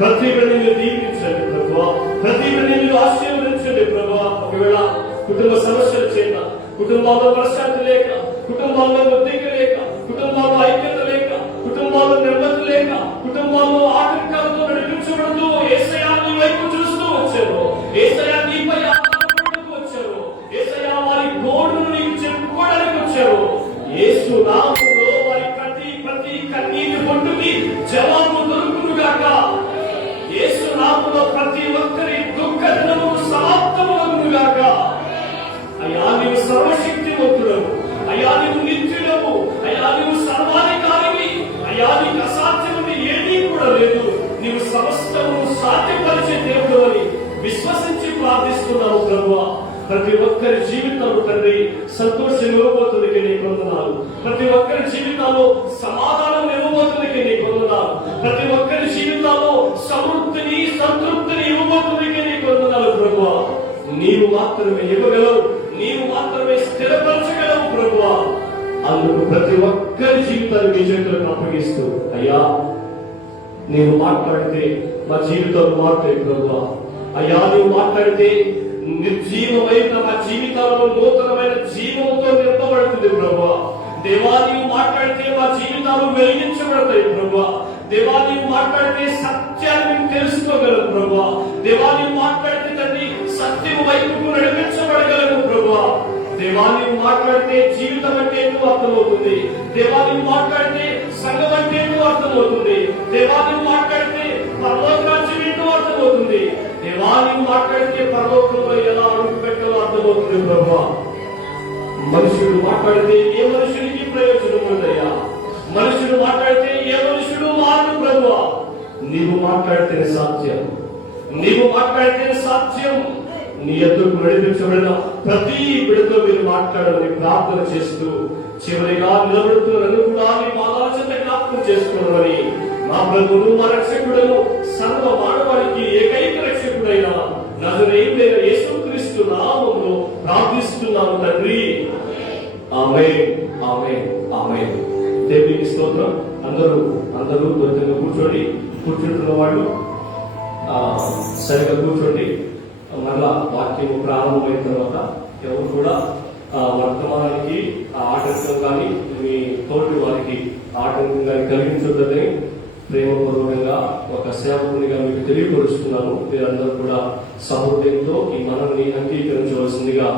ప్రతి బిడ్డని దీవించండి ప్రభువా, ప్రతి బిడ్డని ఆశీర్వదించండి ప్రభువా. ఒకవేళ కుటుంబ సమస్యల చేత, కుటుంబాల్లో మనశ్శాంతి లేక, కుటుంబాల్లో ఒత్తిడి లేక, కుటుంబాల్లో ఐక్యత లేక, కుటుంబాల్లో నిర్మతి లేక, కుటుంబాల్లో ఆటంకాలతో నడిపించబడుతూ యేసయ్యా నీ వైపు చూస్తూ వచ్చారు, యేసయ్యా నీపై ఆధారపడడానికి వచ్చారు, యేసయ్యా వారి గోడును నీకు చెప్పుకోవడానికి వచ్చారు. యేసు నామములో వారి ప్రతి కన్నీటి బొట్టుకి జవాబు దొరుకునుగాక. యేసు నామములో ప్రతి ఒక్కరి దుఃఖ దినము సమాప్తమగునుగాక. అయ్యా నీవు సర్వశక్తివంతుడవు, అయ్యా నీవు నిత్యుడవు, అయ్యా నీవు సర్వాధికారివి, అయ్యా నీకు అసాధ్యమని ఏదీ కూడా లేదు. నీవు సమస్తము సాధ్యపరిచే దేవుడు అని విశ్వసించి ప్రార్థిస్తున్నావు ప్రభువా. ప్రతి ఒక్కరి జీవితంలో తండ్రి సంతోషం ఇవ్వబోతుందికి నీ వందనాలు. ప్రతి ఒక్కరి జీవితాల్లో సమాధానం ఇవ్వబోతుందికి నీ వందనాలు. ప్రతి ఒక్కరి జీవితాల్లో సమృద్ధిని సంతృప్తిని ఇవ్వబోతుందికి నీ వందనాలు ప్రభువా. నీవు మాత్రమే ఇవ్వగలవు, నీవు మాత్రమే స్థిరపరచగలవు ప్రభువా. అందుకు ప్రతి ఒక్కరి జీవితాన్ని మీ చేతులకు అప్పగిస్తూ అయ్యా నీవు మాట్లాడితే మా జీవితాలు మారుతాయి ప్రభువా. అయ్యా నీవు మాట్లాడితే నిర్జీవమైన మా జీవితాల్లో నూతనమైన జీవంతో నింపబడుతుంది ప్రభువా. దేవా నీవు మాట్లాడితే మా జీవితాలు వెలిగించబడతాయి ప్రభువా. దేవా నీవు మాట్లాడితే సత్యాన్ని తెలుసుకోగలరు ప్రభువా. దేవా నీవు మాట్లాడితే తండ్రి సత్యం వైపుకు నడిపించబడగలరు ప్రభువా. దేవా నీవు మాట్లాడితే జీవితం అంటే ఏంటో అర్థమవుతుంది. దేవా నీవు మాట్లాడితే సంఘం అంటే ఏంటో అర్థమవుతుంది. దేవా నీవు మాట్లాడితే పరలోక రాజ్యం ఏంటో అర్థమవుతుంది. దేవా నీవు మాట్లాడితే పరలోకంలో ఎలా అడుగు పెట్టాలో అర్థమవుతుంది ప్రభువా. మనుషుడు మాట్లాడితే ఏ మనుషునికి ప్రయోజనం ఉందయ్యా. మనుషుడు మాట్లాడితే ఏ మనుషుడు మారు ప్రభువా. నీవు మాట్లాడితేనే సాధ్యం, నీవు మాట్లాడితేనే సాధ్యం. నీ ఎద్దుకు నడిపించబడిన ప్రతి బిడ్డతో మీరు మాట్లాడాలని ప్రార్థన చేస్తూ చివరిగా నిలబడుతున్న నన్ను కూడా మీ పాదాల చెంత జ్ఞాపకం చేసుకోవడం మా ప్రభువును మా రక్షకుడును సర్వ మానవానికి ఏకైక రక్షకుడైన నజరేయుడైన యేసుక్రీస్తు నామములో ప్రార్థిస్తున్నాము తండ్రి. ఆమేన్, ఆమేన్, ఆమేన్. దేవునికి స్తోత్రం. అందరూ దొరికిన కూర్చుంటున్న వాళ్ళు సరిగా కూర్చోండి. మరలా వాక్యం ప్రారంభమైన తర్వాత ఎవరు కూడా వర్తమానానికి ఆటంకం కానీ మీ తోటి వారికి ఆటంకం కానీ కలిగించొద్దని ప్రేమపూర్వకంగా ఒక సేవకునిగా మీకు తెలియపరుస్తున్నాను. మీరందరూ కూడా సహృదయంతో ఈ మనల్ని అంగీకరించవలసిందిగా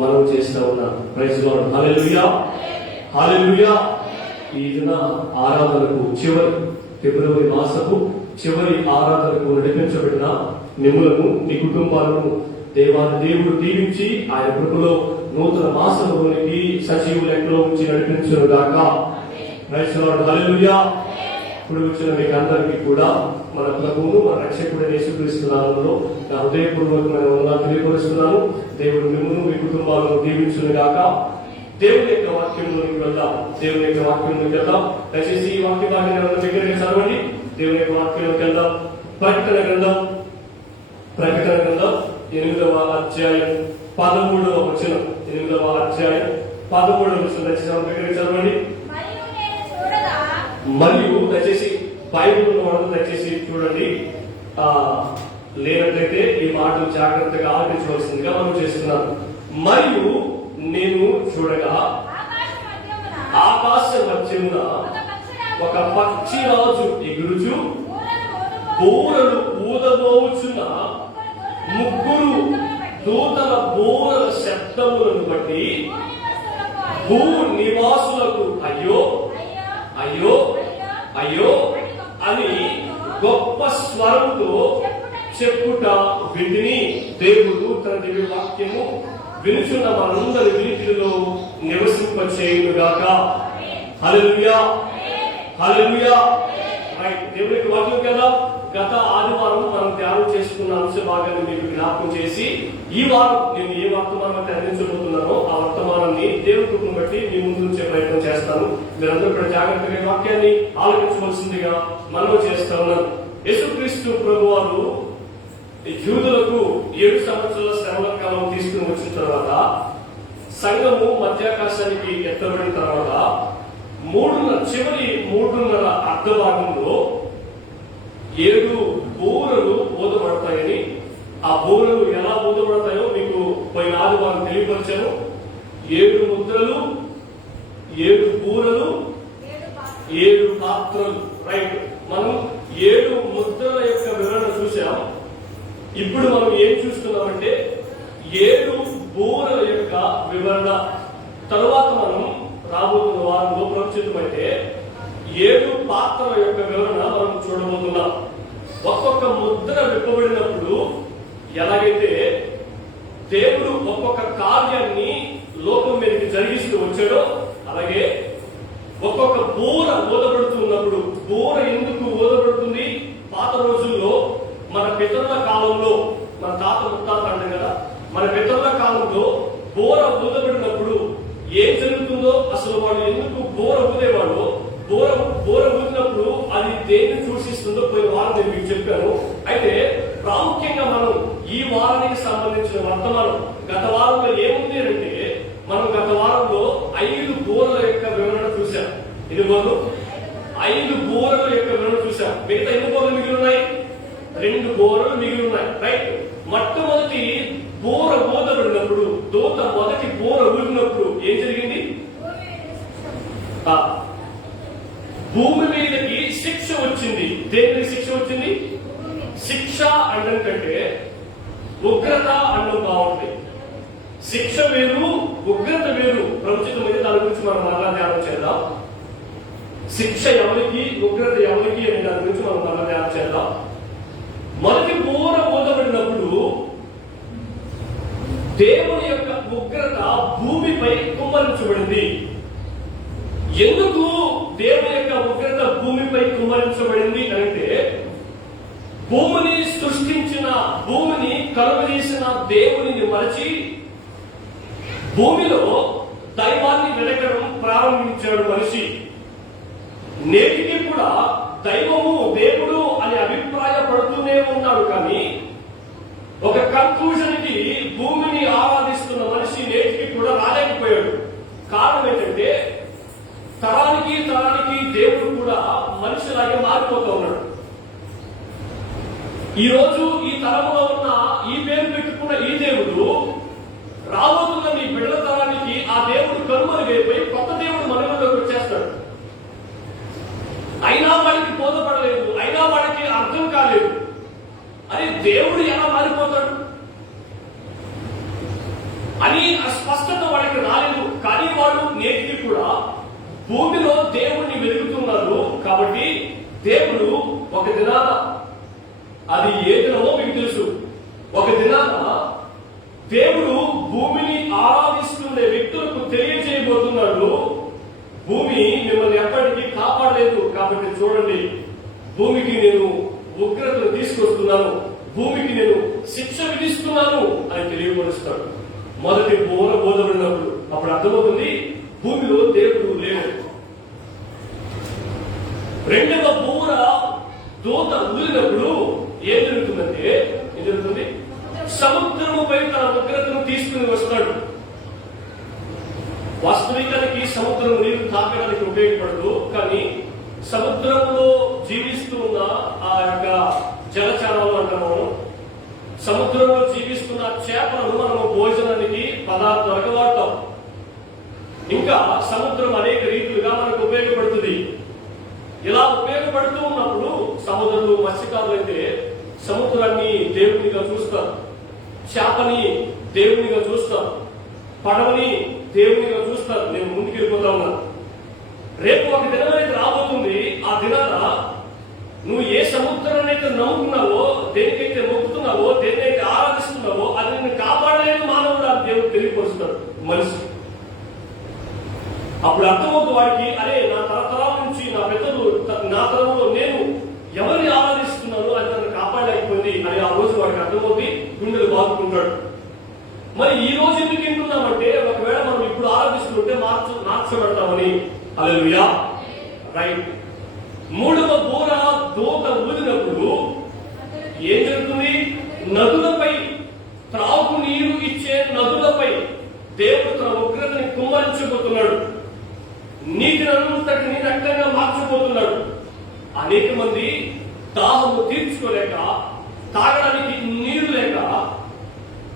మనం చేస్తూ ఉన్నాను. Praise Lord. Hallelujah, hallelujah. ఈ దిన ఆరాధనకు ఫిబ్రవరి మాసపు చివరి ఆరాధనకు నడిపించబడిన మిమ్ములను మీ కుటుంబాలను దేవుడు దీవించి ఆయన కృపలో నూతన మాసంలోనికి సజీవ లెక్కలో ఉంచి నడిపించును గాక. Praise Lord. హల్లెలూయా. ఇప్పుడు వచ్చిన మీకు అందరికీ కూడా మన ప్రభువును మన రక్షకుడైన యేసుక్రీస్తు నామములో నా హృదయపూర్వకమైన వందనాలు తెలియపరుస్తున్నాను. దేవుడు మిమ్మును మీ కుటుంబాలను దీవించును గాక. దేవుని యొక్క వాక్యంలోకి వెళ్దాం. దేవుని యొక్క వాక్యంలోకి వెళ్దాం. దయచేసి ఈ వాక్య భాగాన్ని దగ్గరగా చదవండి. దేవుని యొక్క వాక్యంలోకి వెళ్దాం. ప్రకటన గ్రంథం 8వ అధ్యాయం 13వ వచనం. 8వ అధ్యాయం 13వ వచనం దయచేసి చదవండి. మరియు దయచేసి బైబిల్ ఉన్న వాళ్ళు దయచేసి చూడండి. లేనట్లయితే ఈ మాటలు జాగ్రత్తగా ఆలోచించవలసిందిగా మనం చేస్తున్నాం. మరియు నేను చూడగా ఆకాశ మధ్యమున ఒక పక్షిరాజు ఎగురుచు బూరలు ఊదబోచున్న ముగ్గురు దూతల బూరల శబ్దములను బట్టి భూ నివాసులకు అయ్యో అయ్యో అయ్యో అని గొప్ప స్వరంతో చెప్పుట వింటిని. దేవుడు తన దివ్య వాక్యము వినుచున్న మనందరి వినికిడిలో నివసింపచేయునుగాక. హల్లెలూయా, హల్లెలూయా. దేవునికి వాక్యం కదా. గత ఆదివారం మనం ధ్యానం చేసుకున్న అంశ భాగాన్ని మీకు జ్ఞాపకం చేసి ఈ వారం నేను ఏ వర్తమానాన్ని అందించబోతున్నానో ఆ వర్తమానాన్ని దేవుని కృపను బట్టి మీ ముందు ఉంచే ప్రయత్నం చేస్తాను. మీరందరూ కూడా జాగ్రత్తగా వాక్యాన్ని ఆలోచించవలసిందిగా మనం చేస్తా ఉన్నాను. యేసుక్రీస్తు ప్రభువారు యూదులకు 7 సంవత్సరాల శ్రమల కాలం తీసుకుని వచ్చిన తర్వాత సంఘము మధ్యాకాశానికి ఎత్తబడిన తర్వాత చివరి 3.5 అర్ధ భాగంలో 7 బూరలు ఊదబడతాయని, ఆ బూరలు ఎలా ఊదబడతాయో మీకు పోయిన ఆదివారం తెలియపరిచాను. 7 ముద్రలు, 7 బూరలు, 7 పాత్రలు. రైట్, మనం 7 ముద్రల యొక్క వివరణ చూసాం. ఇప్పుడు మనం ఏం చూస్తున్నామంటే 7 బూరల యొక్క వివరణ. తరువాత మనం రాబోతున్న వారంలో ప్రచురితమైతే 7 పాత్రల యొక్క వివరణ మనం చూడబోతున్నాం. ఒక్కొక్క ముద్ర విప్పబడినప్పుడు ఎలాగైతే దేవుడు ఒక్కొక్క కార్యాన్ని లోకం మీదకి జరిగిస్తూ వచ్చాడో, అలాగే ఒక్కొక్క బూర ఊదబడుతున్నప్పుడు, బూర ఎందుకు ఊదబడుతుంది? పాత రోజుల్లో మన పితరుల కాలంలో, మన తాత ముత్తాత అంటాం కదా, మన పితరుల కాలంలో బూర ఊదబడినప్పుడు ఏం జరుగుతుందో, అసలు వాళ్ళు ఎందుకు బూర ఊదేవాళ్ళు, బూర ఊదినప్పుడు అది దేన్ని సూచిస్తుందో పోయిన వారం నేను మీకు చెప్పాను. అయితే ప్రాముఖ్యంగా మనం ఈ వారానికి సంబంధించిన వర్తమానం గత వారంలో ఏముంది అంటే, మనం గత వారంలో 5 బూరల యొక్క వివరణ చూసాం. ఇది బోర్లు 5 బూరల యొక్క వివరణ చూసాం. మిగతా ఎన్ని బూరలు మిగిలి ఉన్నాయి? 2 బూరలు మిగిలి ఉన్నాయి. రైట్, మొట్టమొదటి బూర ఊదబడినప్పుడు, దూత మొదటి బూర ఊదినప్పుడు ఏం జరిగింది? భూమి మీదకి శిక్ష వచ్చింది. దేనికి శిక్ష వచ్చింది? శిక్ష అనడం కంటే ఉగ్రత అనడం బాగుంటుంది. శిక్ష వేరు, ఉగ్రత వేరు. ప్రవచితమైన దాని గురించి మనం మరలా ధ్యానం చేద్దాం. శిక్ష ఎవరికి, ఉగ్రత ఎవరికి అనే దాని గురించి మనం మరలా ధ్యానం చేద్దాం. మొదటి బూర ఊదబడినప్పుడు దేవుని యొక్క ఉగ్రత భూమిపై కుమ్మరించబడింది. ఎందుకు దేవుని యొక్క ఉగ్రత భూమిపై కుమ్మరించబడింది అంటే, భూమిని సృష్టించిన, భూమిని కలుగజేసిన దేవునిని మరచి భూమిలో దైవాన్ని వెతకడం ప్రారంభించాడు మనిషి. నేటికి కూడా దైవము, దేవుడు అని అభిప్రాయపడుతూనే ఉన్నాడు. కానీ ఒక కన్క్లూజన్ కి భూమిని ఆరాధిస్తున్న మనిషి నేటికి కూడా రాలేకపోయాడు. కారణం ఏంటంటే, తరానికి దేవుడు కూడా మనిషిలాగే మారిపోతూ ఉన్నాడు. ఈ రోజు ఈ తరంలో ఉన్న ఈ పేరు పెట్టుకున్న ఈ దేవుడు రాబోతున్న నీ బిడ్డల తరానికి ఆ దేవుడు కనుమరుగైపోయి కొత్త దేవుడు మనలోకి వచ్చేస్తాడు. అయినా వాడికి బోధపడలేదు, అయినా వాడికి అర్థం కాలేదు. అని దేవుడు ఎలా మారిపోతాడు అని స్పష్టత వాడికి రాలేదు. కానీ వాడు నేటికి కూడా భూమిలో దేవుణ్ణి వెతుకుతున్నారు. కాబట్టి దేవుడు ఒక దినాన, అది ఏ దినమో మీకు తెలుసు, ఒక దినాన దేవుడు భూమిని ఆరాధిస్తుండే వ్యక్తులకు తెలియజేయబోతున్నాడు, భూమి మిమ్మల్ని ఎప్పటికీ కాపాడలేదు, కాబట్టి చూడండి, భూమికి నేను ఉగ్రతను తీసుకొస్తున్నాను, భూమికి నేను శిక్ష విధిస్తున్నాను అని తెలియపరుస్తాడు. మొదటి బూర ఊదబడినప్పుడు అప్పుడు అర్థమవుతుంది భూమిలో దేవుడు లేడు. రెండవ బూర దూత ఊదినప్పుడు ఏం జరుగుతుందంటే, ఏం జరుగుతుంది? సముద్రముపై తన ఉగ్రతను తీసుకుని వస్తాడు. వాస్తవికానికి సముద్రం నీరు తాగడానికి ఉపయోగపడదు. కానీ సముద్రంలో జీవిస్తూ ఉన్న ఆ యొక్క జలచరాలు అంటాము, సముద్రంలో జీవిస్తున్న చేపలను మనము భోజనానికి పదార్థాలుగా వాడతాం. ఇంకా సముద్రం అనేక రీతులుగా మనకు ఉపయోగపడుతుంది. ఇలా ఉపయోగపడుతూ ఉన్నప్పుడు సముద్రంలో మత్స్యకారులు అయితే సముద్రాన్ని దేవునిగా చూస్తారు, చేపని దేవునిగా చూస్తారు, పడవని దేవునిగా చూస్తారు. నేను ముందుకు వెళ్ళిపోతా ఉన్నాను. రేపు ఒక దినం అనేది రాబోతుంది. ఆ దినాన నువ్వు ఏ సముద్రాన్ని అయితే నమ్ముకున్నావో, దేనికైతే మొక్కుతున్నావో, దేనికైతే ఆరాధిస్తున్నావో అది నిన్ను కాపాడలేని మానవుడు అని దేవుడు తెలియపరుస్తాడు మనిషి. అప్పుడు అర్థమవుతుంది వాడికి, అరే నా తరతరాల నుంచి నా పెద్దలు, నా తరంలో నేను ఎవరిని ఆరాధిస్తున్నాను అది నన్ను కాపాడలేకపోయింది అని ఆ రోజు వాడికి అర్థమవుతుంది, గుండెలు బాదుకుంటాడు. మరి ఈ రోజు ఎందుకు వింటున్నామంటే, ఒకవేళ మనం ఇప్పుడు ఆరాధిస్తుంటే మార్చబడతామని. హల్లెలూయా. రైట్. మూడవ బూర దూత ఊదినప్పుడు ఏం జరుగుతుంది? నదులపై, త్రాగు నీరు ఇచ్చే నదులపై దేవుడు తన ఉగ్రతని కుమ్మరించబోతున్నాడు. నీటిని అంతటిని రక్తంగా మార్చబోతున్నాడు. అనేక మంది దాహము తీర్చుకోలేక, తాగడానికి నీరు లేక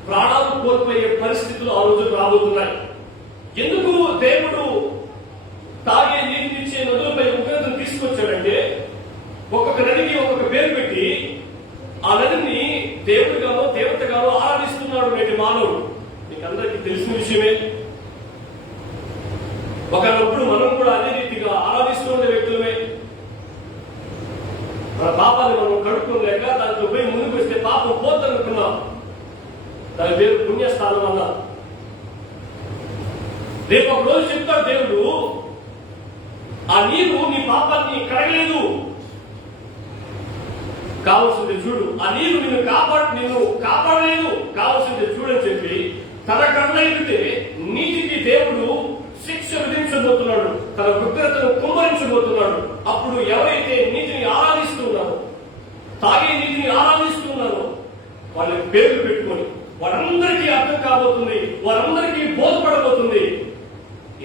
ప్రాణాలు కోల్పోయే పరిస్థితులు ఆ రోజు రాబోతున్నాయి. ఎందుకు దేవుడు తాగే నీటినిచ్చే నదులపై ఉగ్రతను తీసుకొచ్చాడంటే, ఒక్కొక్క నదికి ఒక్కొక్క పేరు పెట్టి ఆ నదిని దేవుడిగానో దేవతగానో ఆరాధిస్తున్నాడు నేటి మానవుడు. మీకు అందరికీ తెలిసిన విషయమే. ఒకనప్పుడు మనం కూడా అదే రీతిగా ఆరాధిస్తూ ఉండే వ్యక్తులమే. మన పాపాన్ని మనం కడుక్కోలేక దాంట్లో పోయి ముందుకు వస్తే పాపం పోతనుకున్నాం. దాని పేరు పుణ్యస్థానం అన్నా. రేపు ఒక రోజు చెప్తాడు దేవుడు, ఆ నీరు నీ పాపాన్ని కడగలేదు, కావాల్సింది చూడు. ఆ నీరు నిన్ను కాపాడలేదు, కావాల్సింది చూడని చెప్పి తన కళ్ళైతే నీతికి దేవుడు శిక్ష విధించబోతున్నాడు, తన ఉగ్రతను కుమ్మరించబోతున్నాడు. అప్పుడు ఎవరైతే నీతిని ఆరాధిస్తున్నారో, తాగే నీతిని ఆరాధిస్తున్నారో వాళ్ళ పేర్లు పెట్టుకొని వారందరికీ అర్థం కాబోతుంది, వారందరికీ బోధపడబోతుంది.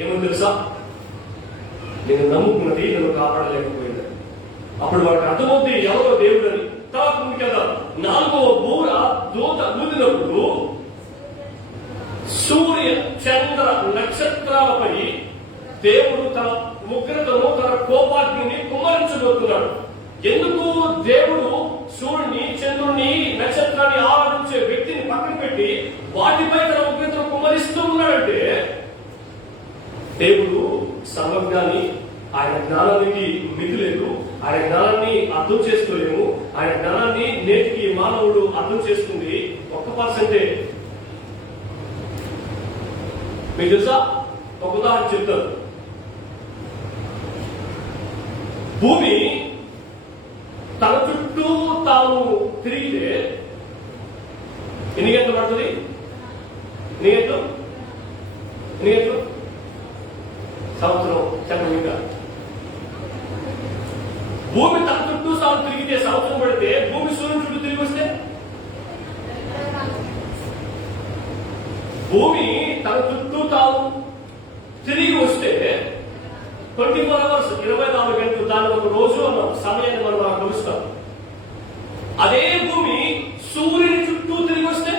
ఏమో తెలుసా, నేను నమ్ముకున్నది నన్ను కాపాడలేకపోయింది. అప్పుడు వాడికి అర్థమవుతుంది ఎవరో దేవుడని. తర్వాత కదా 4వ బూర దూత ఊదినప్పుడు సూర్య చంద్ర నక్షత్రాలపై దేవుడు తన ఉగ్రతను, తన కోపాగ్నిని కుమ్మరించబోతున్నాడు. ఎందుకు దేవుడు సూర్యుని, చంద్రుని, నక్షత్రాన్ని ఆరాధించే వ్యక్తిని పక్కన పెట్టి వాటిపై తన ఉగ్రతను కుమ్మరిస్తూ ఉన్నాడంటే, దేవుడు సర్వజ్ఞాని. ఆయన జ్ఞానానికి మితి లేదు. ఆయన జ్ఞానాన్ని అర్థం చేసుకోలేము. ఆయన జ్ఞానాన్ని నేటికి మానవుడు అర్థం చేసుకుంది 1%. మీకు తెలుసా, ఒక ఉదాహరణ చెప్తాను. భూమి తన చుట్టూ తాను తిరిగితే ఎన్ని గంటలు పడుతుంది? ఎన్ని గంటలు? సంవత్సరం. చెప్పండి. ఇంకా భూమి తన చుట్టూ తాను తిరిగితే సంవత్సరం పడితే, భూమి సూర్యుని చుట్టూ తిరిగి వస్తే, భూమి తన చుట్టూ తాను తిరిగి వస్తే 24 hours, 24 గంటలు, దాని ఒక రోజు అన్న సమయాన్ని మనం కొలుస్తాం. అదే భూమి సూర్యుని చుట్టూ తిరిగి వస్తే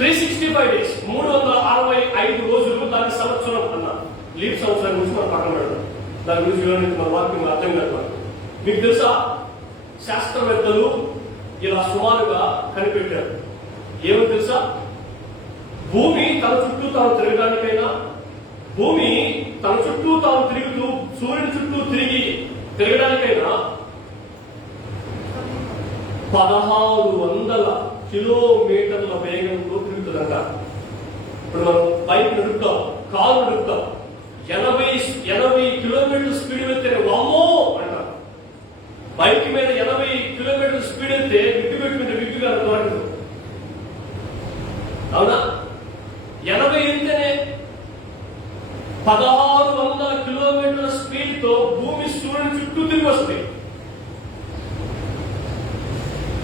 365 days, 365 రోజులు. దాని సంవత్సరం అన్న లీప్ సంవత్సరం గురించి మనం పక్కన పెడతాం. దాని గురించి వివరించి మన వాక్యం అర్థం కాదు. మీకు తెలుసా, శాస్త్రవేత్తలు ఇలా సుమారుగా కనిపెట్టారు. ఏమో తెలుసా, భూమి తన చుట్టూ తాను తిరగడానికైనా, భూమి తన చుట్టూ తాను తిరుగుతూ సూర్యుని చుట్టూ తిరగడానికైనా 1600 కిలోమీటర్ల వేగంతో తిరుగుతుందంట. ఇప్పుడు మనం బైక్ నడుపుతాం, కారు నడుపుతాం, 80 కిలోమీటర్ల స్పీడ్ వెళ్తే వామ్మో అంటారు. బైక్ మీద 80 కిలోమీటర్ల స్పీడ్ వెళ్తే విగ్గు పెట్టుకుంటే విగ్గు గారు దొరకదు. అవునా? 80 వెళ్తేనే 1600 కిలోమీటర్ల స్పీడ్ తో భూమి సూర్యుని చుట్టూ తిరిగి వస్తుంది.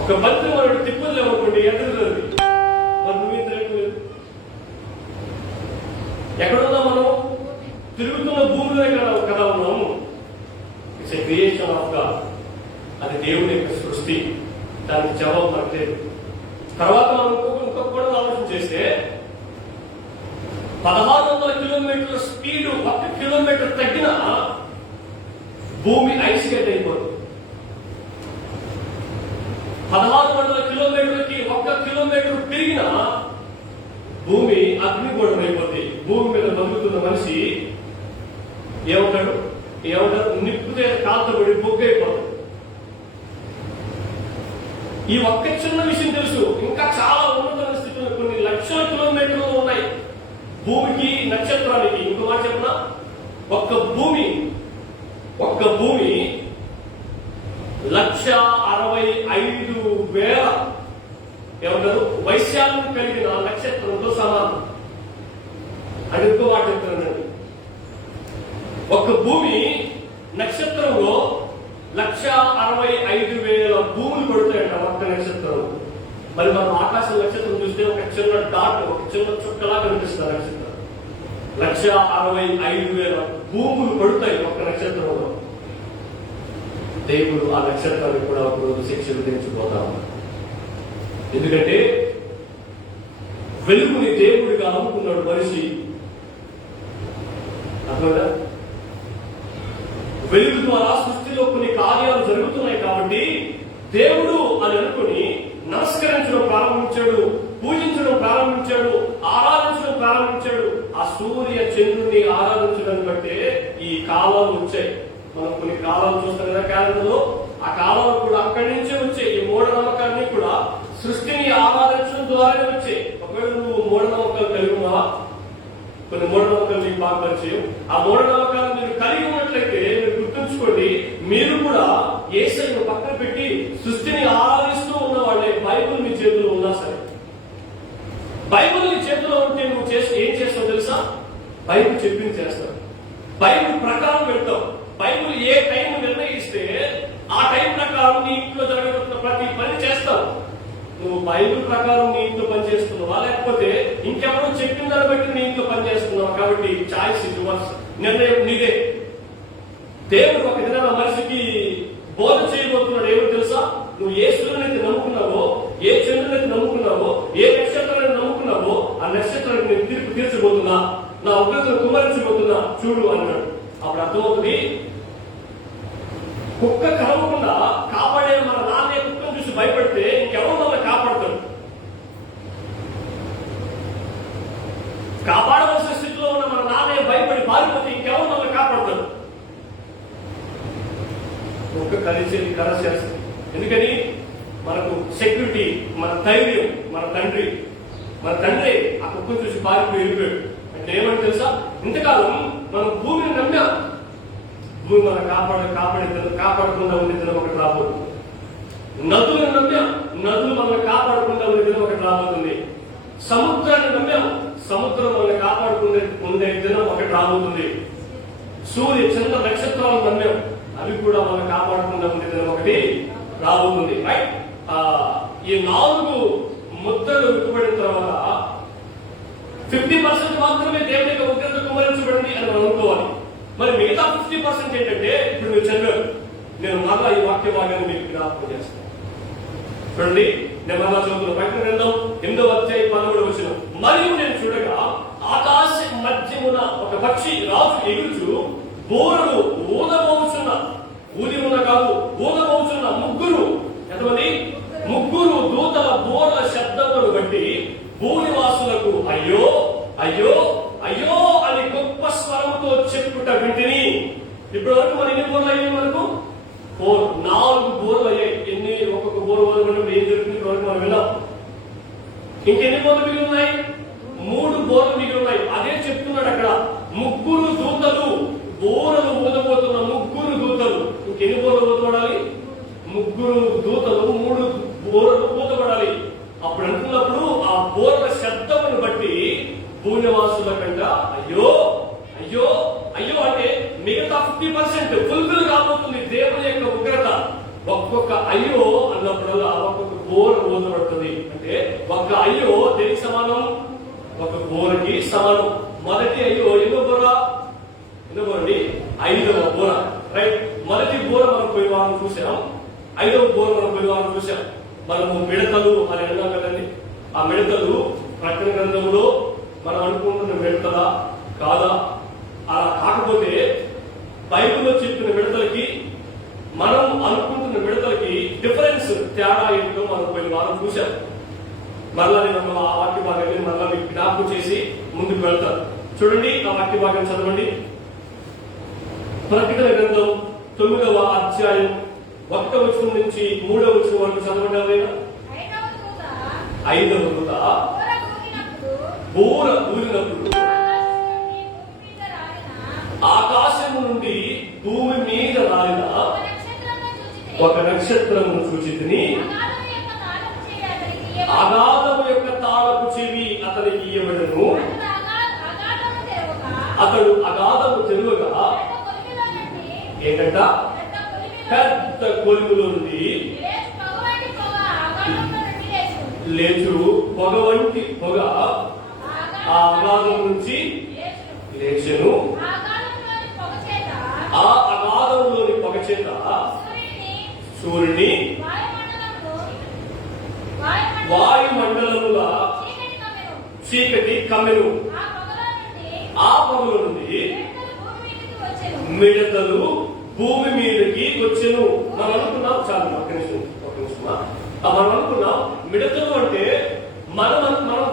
ఒక బంతి మనం తిప్పలేమనుకోండి, ఎదురుతుంది, మరి నువ్వు తిరగలేదు. ఎక్కడున్నా మనం తిరుగుతున్న భూమిలో కదా ఉన్నాము. It's a creation of God. అది దేవుని యొక్క సృష్టి. దానికి జవాబు మనకు లేదు. తర్వాత మనం ఇంకొక కూడా ఆలోచన చేస్తే 1600 కిలోమీటర్ల స్పీడ్ 1 కిలోమీటర్ తగ్గిన భూమి ఐస్ గడ్డ అయిపోతుంది. 1600 కిలోమీటర్లకి 1 కిలోమీటర్ పెరిగిన భూమి అగ్నిగోళం అయిపోతుంది. భూమి మీద బతుకుతున్న మనిషి ఏమంటాడు? నిప్పుతే కాల్తబడి బొగ్గైపోతుంది. ఈ ఒక్క చిన్న విషయం తెలుసు. ఇంకా చాలా ఉన్నతమైన స్థితిలో కొన్ని లక్షల కిలోమీటర్లు ఉన్నాయి భూమికి, నక్షత్రానికి. ఇంకో మాట చెప్పిన, ఒక్క భూమి 1,65,000 ఏమంటారు వైశాల్యం కలిగిన నక్షత్రంతో సమానం. అని ఇంకో మాట చెప్తున్నానండి. ఒక్క భూమి నక్షత్రంలో 1,65,000 భూములు పడుతాయంట ఒక్క నక్షత్రం. మరి మనం ఆకాశం నక్షత్రం చూస్తే ఒక చిన్న డాట్, ఒక చిన్న చుక్కలా కనిపిస్తుంది నక్షత్రం. 1,65,000 భూములు పడుతాయి ఒక్క నక్షత్రంలో. దేవుడు ఆ నక్షత్రానికి కూడా ఒకరోజు శిక్ష విధించబోతా ఉన్నాడు. ఎందుకంటే వెలుగుని దేవుడిగా అనుకున్నాడు మనిషి. అర్థమైందా? వెలుగు ద్వారా సృష్టిలో కొన్ని కార్యాలు జరుగుతున్నాయి కాబట్టి దేవుడు అని అనుకుని నమస్కరించడం ప్రారంభించాడు, పూజించడం ప్రారంభించాడు, ఆరాధించడం ప్రారంభించాడు. ఆ సూర్య చంద్రుడిని ఆరాధించడం బట్టే ఈ కాలాలు వచ్చాయి. మనం కొన్ని కాలాలు చూస్తాం కదా క్యాలెండర్లో. ఆ కాలాలు కూడా అక్కడి నుంచే వచ్చాయి. ఈ మూఢనమ్మకాన్ని కూడా సృష్టిని ఆరాధించడం ద్వారానే వచ్చాయి. ఒకవేళ నువ్వు మూఢనమ్మకాలు కలిగి ఉన్నావా? కొన్ని మూఢనమ్మకాలు మీకు బాగా పరిచయం. ఆ మూఢనమ్మకాలు మీరు కలిగి ఉన్నట్లయితే మీరు గుర్తుంచుకోండి, మీరు కూడా యేసయ్యను పక్కన పెట్టి సృష్టిని ఆరాధిస్తూ ఉన్న వాళ్ళే. బైబుల్ మీ చేతిలో ఉన్నా సరే, బైబుల్ నీ చేతిలో ఉంటే నువ్వు ఏం చేస్తావు తెలుసా? బైబుల్ చెప్పింది చేస్తావు, బైబుల్ ప్రకారం వెళ్తావు. బైబుల్ ఏ టైం నిర్ణయిస్తే ఆ టైం ప్రకారం నీ ఇంట్లో జరగబోతున్న ప్రతి పని చేస్తావు. నువ్వు బైబుల్ ప్రకారం నీ ఇంట్లో పని చేస్తున్నావా, లేకపోతే ఇంకెవరో చెప్పిన దాన్ని బట్టి నీ ఇంట్లో పని చేస్తున్నావా? కాబట్టి చాయిస్ ఇస్ యువర్స్, నిర్ణయం నీదే. దేవుడు ఒక దిన మనిషికి బోధ చేయబోతున్నాడు. ఏమో తెలుసా? నువ్వు ఏ సూర్యునైతే నమ్ముకున్నావో, ఏ చంద్రునైతే నమ్ముకున్నావో, ఏ నక్షత్రాన్ని నమ్ముకున్నావో ఆ నక్షత్రానికి నేను తీర్పు తీర్చబోతున్నా, నా ఉగ్రతను కుమరించబోతున్నా చూడు అన్నాడు. అప్పుడు అర్థమవుతుంది, కుక్క కలవకుండా కాపాడే మన నాన్నే కుక్కను చూసి భయపడితే ఇంకెవరు మనల్ని కాపాడుతాడు? కాపాడవలసిన స్థితిలో ఉన్న మన నాన్నే భయపడి పారిపోతే ఇంకెవరు మనల్ని కాపాడుతాడు? కుక్క కలిసేది కరసేస్తుంది. ఎందుకని? మనకు సెక్యూరిటీ, మన ధైర్యం, మన తండ్రి ఆ కుక్కను చూసి పారిపోయి వెళ్ళిపోయాడు. అంటే ఏమంటే తెలుసా? ఇంతకాలం మనం భూమిని నమ్మాం. భూమి మనం కాపాడకుండా ఉండే దినం ఒకటి రాబోతుంది. నదులను నమ్మాం, నదులు మనల్ని కాపాడకుండా ఉండే దినం ఒకటి రాబోతుంది. సముద్రాన్ని నమ్మాం, సముద్రం మనల్ని కాపాడుకుండే ఉండే దినం ఒకటి రాబోతుంది. సూర్య చంద్ర నక్షత్రాలను నమ్మాం, అవి కూడా మనల్ని కాపాడకుండా ఉండే దినం ఒకటి రాబోతుంది. రైట్? ఈ 4 ముద్దలు విప్పబడిన తర్వాత 50% మాత్రమే దేవుని యొక్క ఉగ్రత కుమరించబడింది అని మనం అనుకోవాలి. మరి మిగతా 50% ఏంటంటే ఇప్పుడు మీరు చదివారు. నేను మరలా ఈ వాక్య భాగాన్ని మీకు జ్ఞాపకం చేస్తాను. చూడండి, నేను మరలా చదువుతున్న ప్రకటన గ్రంథం 8వ అధ్యాయం 11వ వచనం. మరియు నేను చూడగా ఆకాశ మధ్యమున ఒక పక్షి రాజు ఎగురుచు బోరలు ఊదబోచున్న, ఊదిమున కాదు, ఊదబోచున్న ఎంతమంది? 3 దూతల బోర్ల శబ్దములను బట్టి భూనివాసులకు అయ్యో అయ్యో అయ్యో అని గొప్ప స్వరంతో చెప్పుట వింటిని. ఇప్పటి వరకు మన ఎన్ని బోర్లు అయ్యాయి? మనకు 4 బోర్లు అయ్యాయి. ఒక్కొక్క బోర్ వరకు ఏం జరుగుతుంది వరకు మనం విన్నాం. ఇంకెన్ని బోర్లు మిగిలి ఉన్నాయి? 3 బోర్లు మిగిలి ఉన్నాయి. అదే చెప్తున్నాడు అక్కడ. 3 దూతలు, బోరలు ఊదబోతున్న 3 దూతలు. ఇంకెన్ని బోర్లు ఊదబడాలి? 3 దూతలు, 3 బోరలు ఊదబడాలి. అప్పుడు అనుకున్నప్పుడు ఆ బోర్ల శబ్దమును బట్టి భూనివాసుల కంట అయ్యో అయ్యో అయ్యో అంటే మిగతా 50% ఫుల్ఫిల్ కాబోతుంది దేవుని యొక్క ఉగ్రత. ఒక్కొక్క అయ్యో అన్నప్పుడల్లా ఒక్కొక్క బోర ఊదబడుతుంది. అంటే ఒక్క అయ్యో దేనికి సమానం? ఒక బోరకి సమానం. మొదటి అయ్యో ఎన్నో బోర అండి? 5వ బోర. రైట్? మొదటి బోర మనం పోయి వారం చూసాం, 5వ బోర మనం పోయి వారం చూసాం. మనము మిడతలు అని అన్నాం కదండి. ఆ మిడతలు ప్రకటన గ్రంథంలో మనం అనుకుంటున్న మిడతలా కాదా? అలా కాకపోతే బైబిల్లో చెప్పిన మిడతలకి మనం అనుకుంటున్న మిడతలకి డిఫరెన్స్, తేడా ఏంటో మనం పోయిన వారం చూశాం. మరలా నేను ఆ వాక్య భాగాన్ని మరలా మీకు జ్ఞాపకం చేసి ముందుకు వెళ్తాను. చూడండి, ఆ వాక్య భాగం చదవండి. ప్రకటన గ్రంథం 9వ అధ్యాయం 1వ వచనం నుంచి 3వ వచనం వరకు చదవండి. ఎవరైనా? 5వ దూత బోర ఊరినప్పుడు ఆకాశము నుండి భూమి మీద రాలిన ఒక నక్షత్రమును చూచితిని. అగాధము యొక్క తాళపు చెవి అతనికి ఇయ్యబడెను. అతడు అగాధము తెరువగా ఏంటంట? పెద్ద కొలుములో నుండి లేచు పొగ వంటి పొగ ఆ అగాధం నుంచి లేచెను. ఆ అగాధంలోని పొగ చేత సూర్యుని వాయుమండలముల చీకటి కమ్మెను. ఆ పగుల నుండి మిడతలు భూమి మీదకి వచ్చెను. మనం అనుకున్నాం, చాలు ఒక నిమిషం మనం అనుకున్నాం మిడతలు అంటే మనం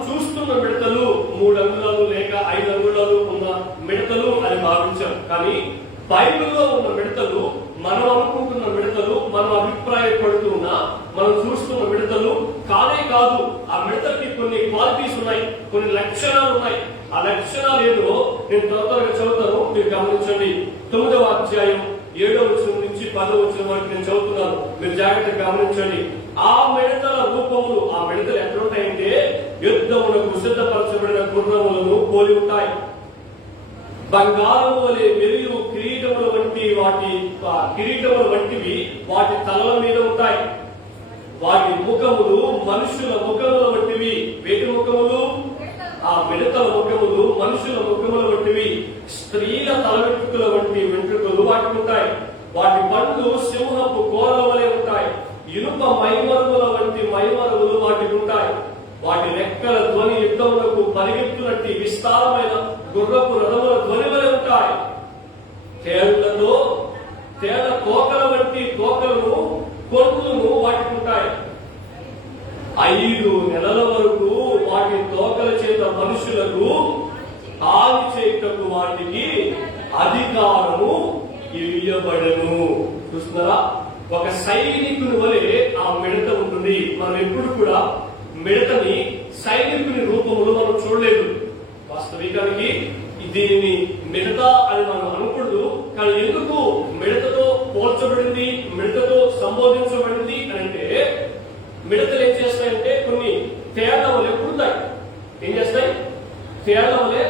చూస్తున్న మిడతలు 3 అంగుళాలు లేక 5 అంగుళాలు ఉన్న మిడతలు అని భావించాం. కానీ బైబిల్లో ఉన్న మిడతలు మనం అనుకుంటున్న మిడతలు, మనం అభిప్రాయపడుతున్న మనం చూస్తున్న మిడతలు కానే కాదు. ఆ మిడతలకి కొన్ని క్వాలిటీస్ ఉన్నాయి, కొన్ని లక్షణాలు ఉన్నాయి. ఆ లక్షణాలు ఏదో నేను త్వరగా చదువుతాను, మీరు గమనించండి. 9వ అధ్యాయం 7వ వచనం నుంచి 10వ వచనం వరకు నేను చదువుతున్నాను, మీరు జాగ్రత్తగా గమనించండి. ఆ మిడతల రూపములు, ఆ మిడతలు ఎట్లుంటాయంటే యుద్ధములకు సిద్ధపరచబడిన గుర్రములను పోలి ఉంటాయి. బంగారము వలె మెరియు కిరీటముల వంటివి వాటి తలల మీద ఉంటాయి. వాటి ముఖములు మనుషుల ముఖముల వంటివి. వేటి ముఖములు? ఆ మిడతల ముఖములు మనుషుల ముఖముల వంటివి. స్త్రీల తల వెంట్రుకల వంటి వెంట్రుకలు వాటికి ఉంటాయి. వాటి పండ్లు సింహపు కోరల వలె ఉంటాయి. ఇనుప మైమరువుల వంటి మైమరువులు వాటికి ఉంటాయి. వాటి రెక్కల ధ్వని యుద్ధములకు పరిగెత్తునట్టి విస్తారమైన గుర్రపు రథముల ధ్వని వలె ఉంటాయి. తేళ్ల తోకల వంటి తోకలను కొమ్ములను వాటికి ఉంటాయి. 5 నెలల వరకు వాటి తోకల చేత మనుషులకు హాని చేయుటకు వాటికి అధికారము ఇవ్వబడెను. చూస్తున్నారా? ఒక సైనికుని వలె ఆ మిడత ఉంటుంది. మనం ఎప్పుడు కూడా మిడతని సైనికుని రూపంలో మనం చూడలేదు. వాస్తవికానికి దీనిని మిడత అని మనం అనుకూడదు. కానీ ఎందుకు మిడతతో పోల్చబడింది, మిడతతో సంబోధించబడింది అని అంటే, మిడతలు ఏం చేస్తాయంటే కొన్ని తేళ్ల వలె పుడతాయి. ఏం చేస్తాయి? తేళ్ల వలె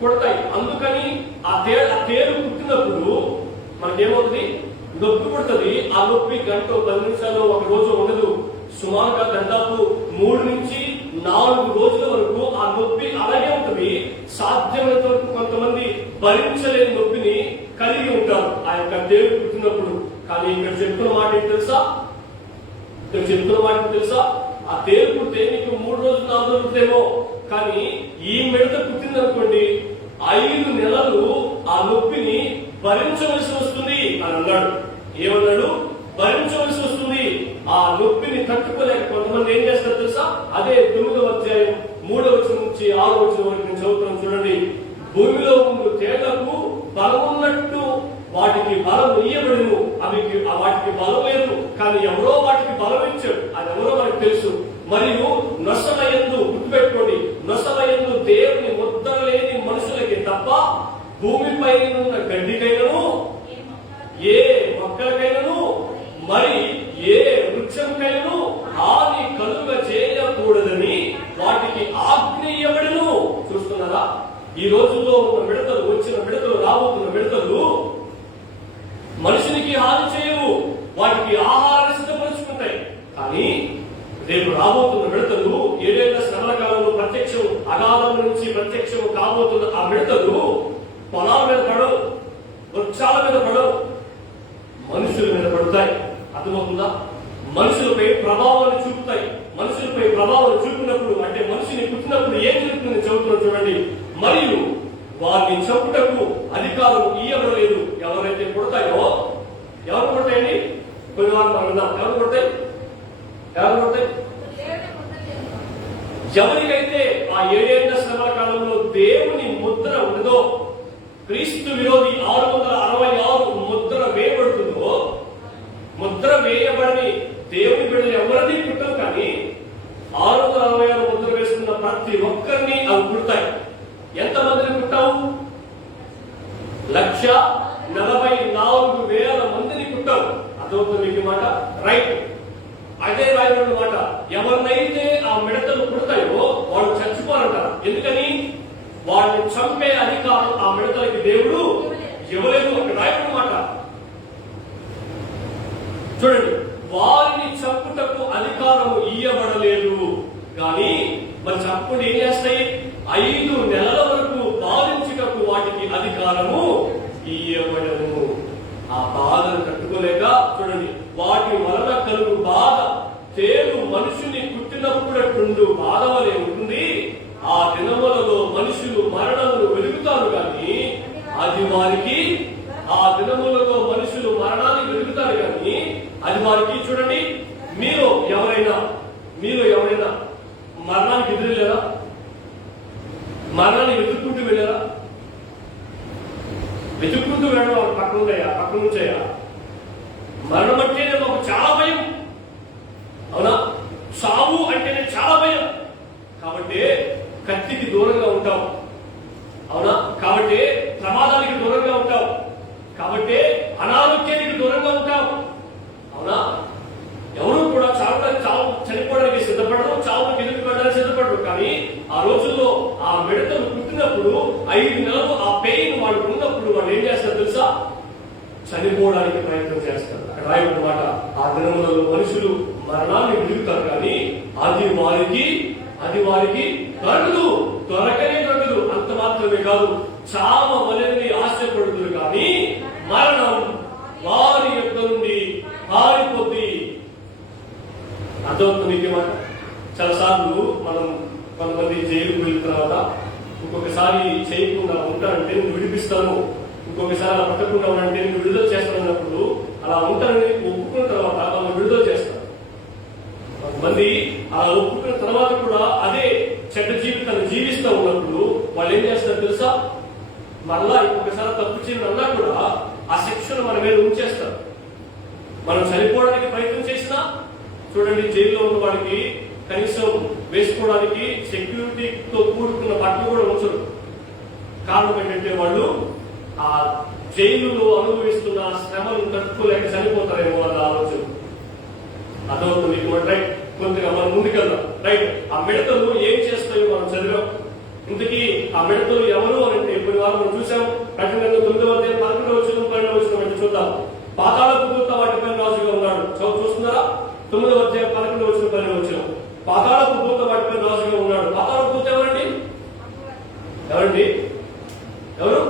పుడతాయి. అందుకని ఆ తేలు పుట్టినప్పుడు మనకేమవుతుంది? నొప్పి పుడుతుంది. ఆ నొప్పి గంట 10 నిమిషాలు ఒక రోజు ఉండదు. సుమారుగా దాదాపు 3 నుంచి 4 రోజుల వరకు ఆ నొప్పి అలాగే ఉంటుంది. సాధ్యమైనంత వరకు కొంతమంది భరించలేని నొప్పిని కలిగి ఉంటారు ఆ యొక్క తేలు పుట్టినప్పుడు. కానీ ఇక్కడ చెప్తున్న మాట ఏంటి తెలుసా? ఆ తేలు పుట్టితే నీకు 3 రోజులు 4 రోజులు పుట్టేమో, కానీ ఈ మిడత పుట్టిందనుకోండి 5 నెలలు ఆ నొప్పిని భరించవలసి వస్తుంది అని అన్నాడు. ఏమన్నాడు? భరించవలసి వస్తుంది. ఆ నొప్పిని తట్టుకోలేక కొంతమంది ఏం చేస్తారు తెలుసా? అదే 9వ అధ్యాయం 3వ వచనం నుంచి 6వ వచనం వరకు నేను చదువుతాను చూడండి. భూమిలో ఉన్న తేళ్లకు బలమున్నట్టు వాటికి బలం ఇయ్యబడును. వాటికి బలం లేదు, కానీ ఎవరో వాటికి బలం ఇచ్చాడు. అది ఎవరో మనకు తెలుసు. మరియు నొసలయందు, గుర్తుపెట్టుకోండి, నొసలయందు దేవుని ముద్ర లేని మనుషులకి తప్ప భూమిపై ఉన్న గడ్డికైనను, ఏ మొక్కలకైనను, మరి ఏ వృక్షంకైనను హాని కలుగ చేయకూడదని వాటికి ఆజ్ఞేయబడును. చూస్తున్నారా? ఈ రోజుల్లో ఉన్న మిడతలు, వచ్చిన మిడతలు, రాబోతున్న మిడతలు మనిషినికి హాని చేయవు. వాటికి ఆహారాన్ని సిద్ధపరుచుకుంటాయి. కానీ రేపు రాబోతున్న మిడతలు 7 ఏళ్ల శ్రమల కాలంలో ప్రత్యక్షం, అగాధం నుంచి ప్రత్యక్షం కాబోతున్న ఆ మిడతలు పొలాల మీద పడవు, వృక్షాల మీద పడవు, మనుషుల మీద పడతాయి. అర్థమవుతుందా? మనుషులపై ప్రభావాన్ని చూపుతాయి. మనుషులపై ప్రభావాన్ని చూపినప్పుడు అంటే మనిషిని పుట్టినప్పుడు ఏం జరుగుతుందని చెబుతున్నారు చూడండి. మరియు వారిని చంపుటకు అధికారం ఇయ్యబడలేదు. ఎవరైతే పుడతాయో, ఎవరు పుడతాయండి? కొన్ని వారు మనం విన్నాం. ఎవరు పుడతాయి? ఎవరికైతే ఆ 7 ఏళ్ల శ్రమల కాలంలో దేవుని ముద్ర ఉండదో, క్రీస్తు విరోధి 666 ముద్ర వేయబడుతుందో, ముద్ర వేయబడని దేవుని బిడ్డలు ఎవరిని పుట్టవు. కానీ 666 ముద్ర వేసుకున్న ప్రతి ఒక్కరిని అవి పుడతాయి. ఎంతమందిని పుట్టావు? 1,44,000 మందిని పుట్టావు. అదవుతుంది మీకు మాట, రైట్? అదే రాయబడిన మాట. ఎవరినైతే ఆ మిడతలు పుడతాయో వాళ్ళు చచ్చిపోరంటారు. ఎందుకని? వాళ్ళని చంపే అధికారం ఆ మిడతలకి దేవుడు ఇవ్వలేదు. అక్కడ రాయబడిన మాట చూడండి. వారిని చంపుటకు అధికారం ఇయ్యబడలేదు. కానీ మరి చంపుడు ఏం చేస్తాయి? 5 నెలల వరకు బాధించుటకు వాటికి అధికారము ఇయ్యబడను. ఆ బాధను తట్టుకోలేక చూడండి వాటి వలన కలుగు బాధ తేలు మనుషుని కుట్టినప్పుడట్టుండు బాధ వలె ఉంటుంది. ఆ దినములలో మనుషులు మరణమును వెలుగుతారు కానీ అది వారికి ఆ దినములలో మనుషులు మరణాన్ని వెలుగుతారు కానీ అది వారికి చూడండి, మీరు ఎవరైనా మరణానికి ఎదురెళ్ళారా? మరణాన్ని వెతుక్కుంటూ వెళ్ళారా? వెతుక్కుంటూ వెళ్ళడం పక్కన నుంచయ్యా. మరణం అంటేనే మాకు చాలా భయం, అవునా? సావు అంటేనే చాలా భయం. కాబట్టి కత్తికి దూరంగా ఉంటాం, అవునా? కాబట్టి ప్రమాదానికి దూరంగా ఉంటాం, కాబట్టి అనారోగ్యానికి దూరంగా ఉంటాం, అవునా? ఎవరు కూడా చావు చనిపోవడానికి సిద్ధపడరు, చావుకు ఎదురు పెట్టడానికి సిద్ధపడరు. కానీ ఆ రోజుల్లో ఆ మిడతలు పుట్టినప్పుడు 5 నెలలు ఆ పెయిన్ వాళ్ళు ఉన్నప్పుడు వాళ్ళు ఏం చేస్తారు తెలుసా? చనిపోవడానికి ప్రయత్నం చేస్తారు. అక్కడ రాయబడినమాట, ఆ దినములలో మనుషులు మరణాన్ని విడుగుతారు కానీ అది వారికి దొరకనే దొరకదు. అంత మాత్రమే కాదు, చావ వలెని ఆశపడుతురు కానీ మరణం వారి యొక్క నుండి పారిపోద్ది. అర్థమవుతుంది నీకేమాట? చాలాసార్లు మనం కొంతమంది జైలుకు వెళ్ళిన తర్వాత ఇంకొకసారి చేయకుండా ఉంటానంటే నేను విడిపిస్తాను, ఇంకొకసారి అలా పట్టకుండా ఉంటే నేను విడుదల చేస్తానన్నప్పుడు అలా ఉంటానని ఒప్పుకున్న తర్వాత మనం విడుదల చేస్తాం. కొంతమంది అలా ఒప్పుకున్న తర్వాత కూడా అదే చెడ్డ జీవితాన్ని జీవిస్తూ ఉన్నప్పుడు వాళ్ళు ఏం చేస్తారు తెలుసా? మళ్ళా ఇంకొకసారి తప్పు చేయడం కూడా ఆ శిక్షను మన మీద ఉంచేస్తారు. మనం చనిపోవడానికి ప్రయత్నం చేసినా చూడండి, జైల్లో ఉన్న వాడికి కనీసం వేసుకోవడానికి సెక్యూరిటీతో కూడుకున్న బట్టలు కూడా ఉంచరు. కారణం ఏంటంటే వాళ్ళు ఆ జైలులో అనుభవిస్తున్న శ్రమను తట్టుకోలేక చనిపోతారేమో వాళ్ళ ఆలోచన. అదవుతుంది రైట్. కొద్దిగా మనం ముందుకెళ్దాం. రైట్, ఆ మిడతలు ఏం చేస్తాయో మనం చదివాం. ఇంతకీ ఆ మిడతలు ఎవరు అని అంటే ఇప్పుడు వారు మనం చూసాం. ప్రకటన 9వ అధ్యాయం 11వ వచనం 12వ వచనం అంటే చూద్దాం. పాతాళపు దూత వాటిపై రాజుగా ఉన్నాడు. చూస్తున్నారా? 9వ అధ్యాయం 11వ వచనం 12వ వచనం. పాతాళపు దూత వాటిపై రాజుగా ఉన్నాడు. పాతాళపు దూత ఎవరండి? ఎవరు?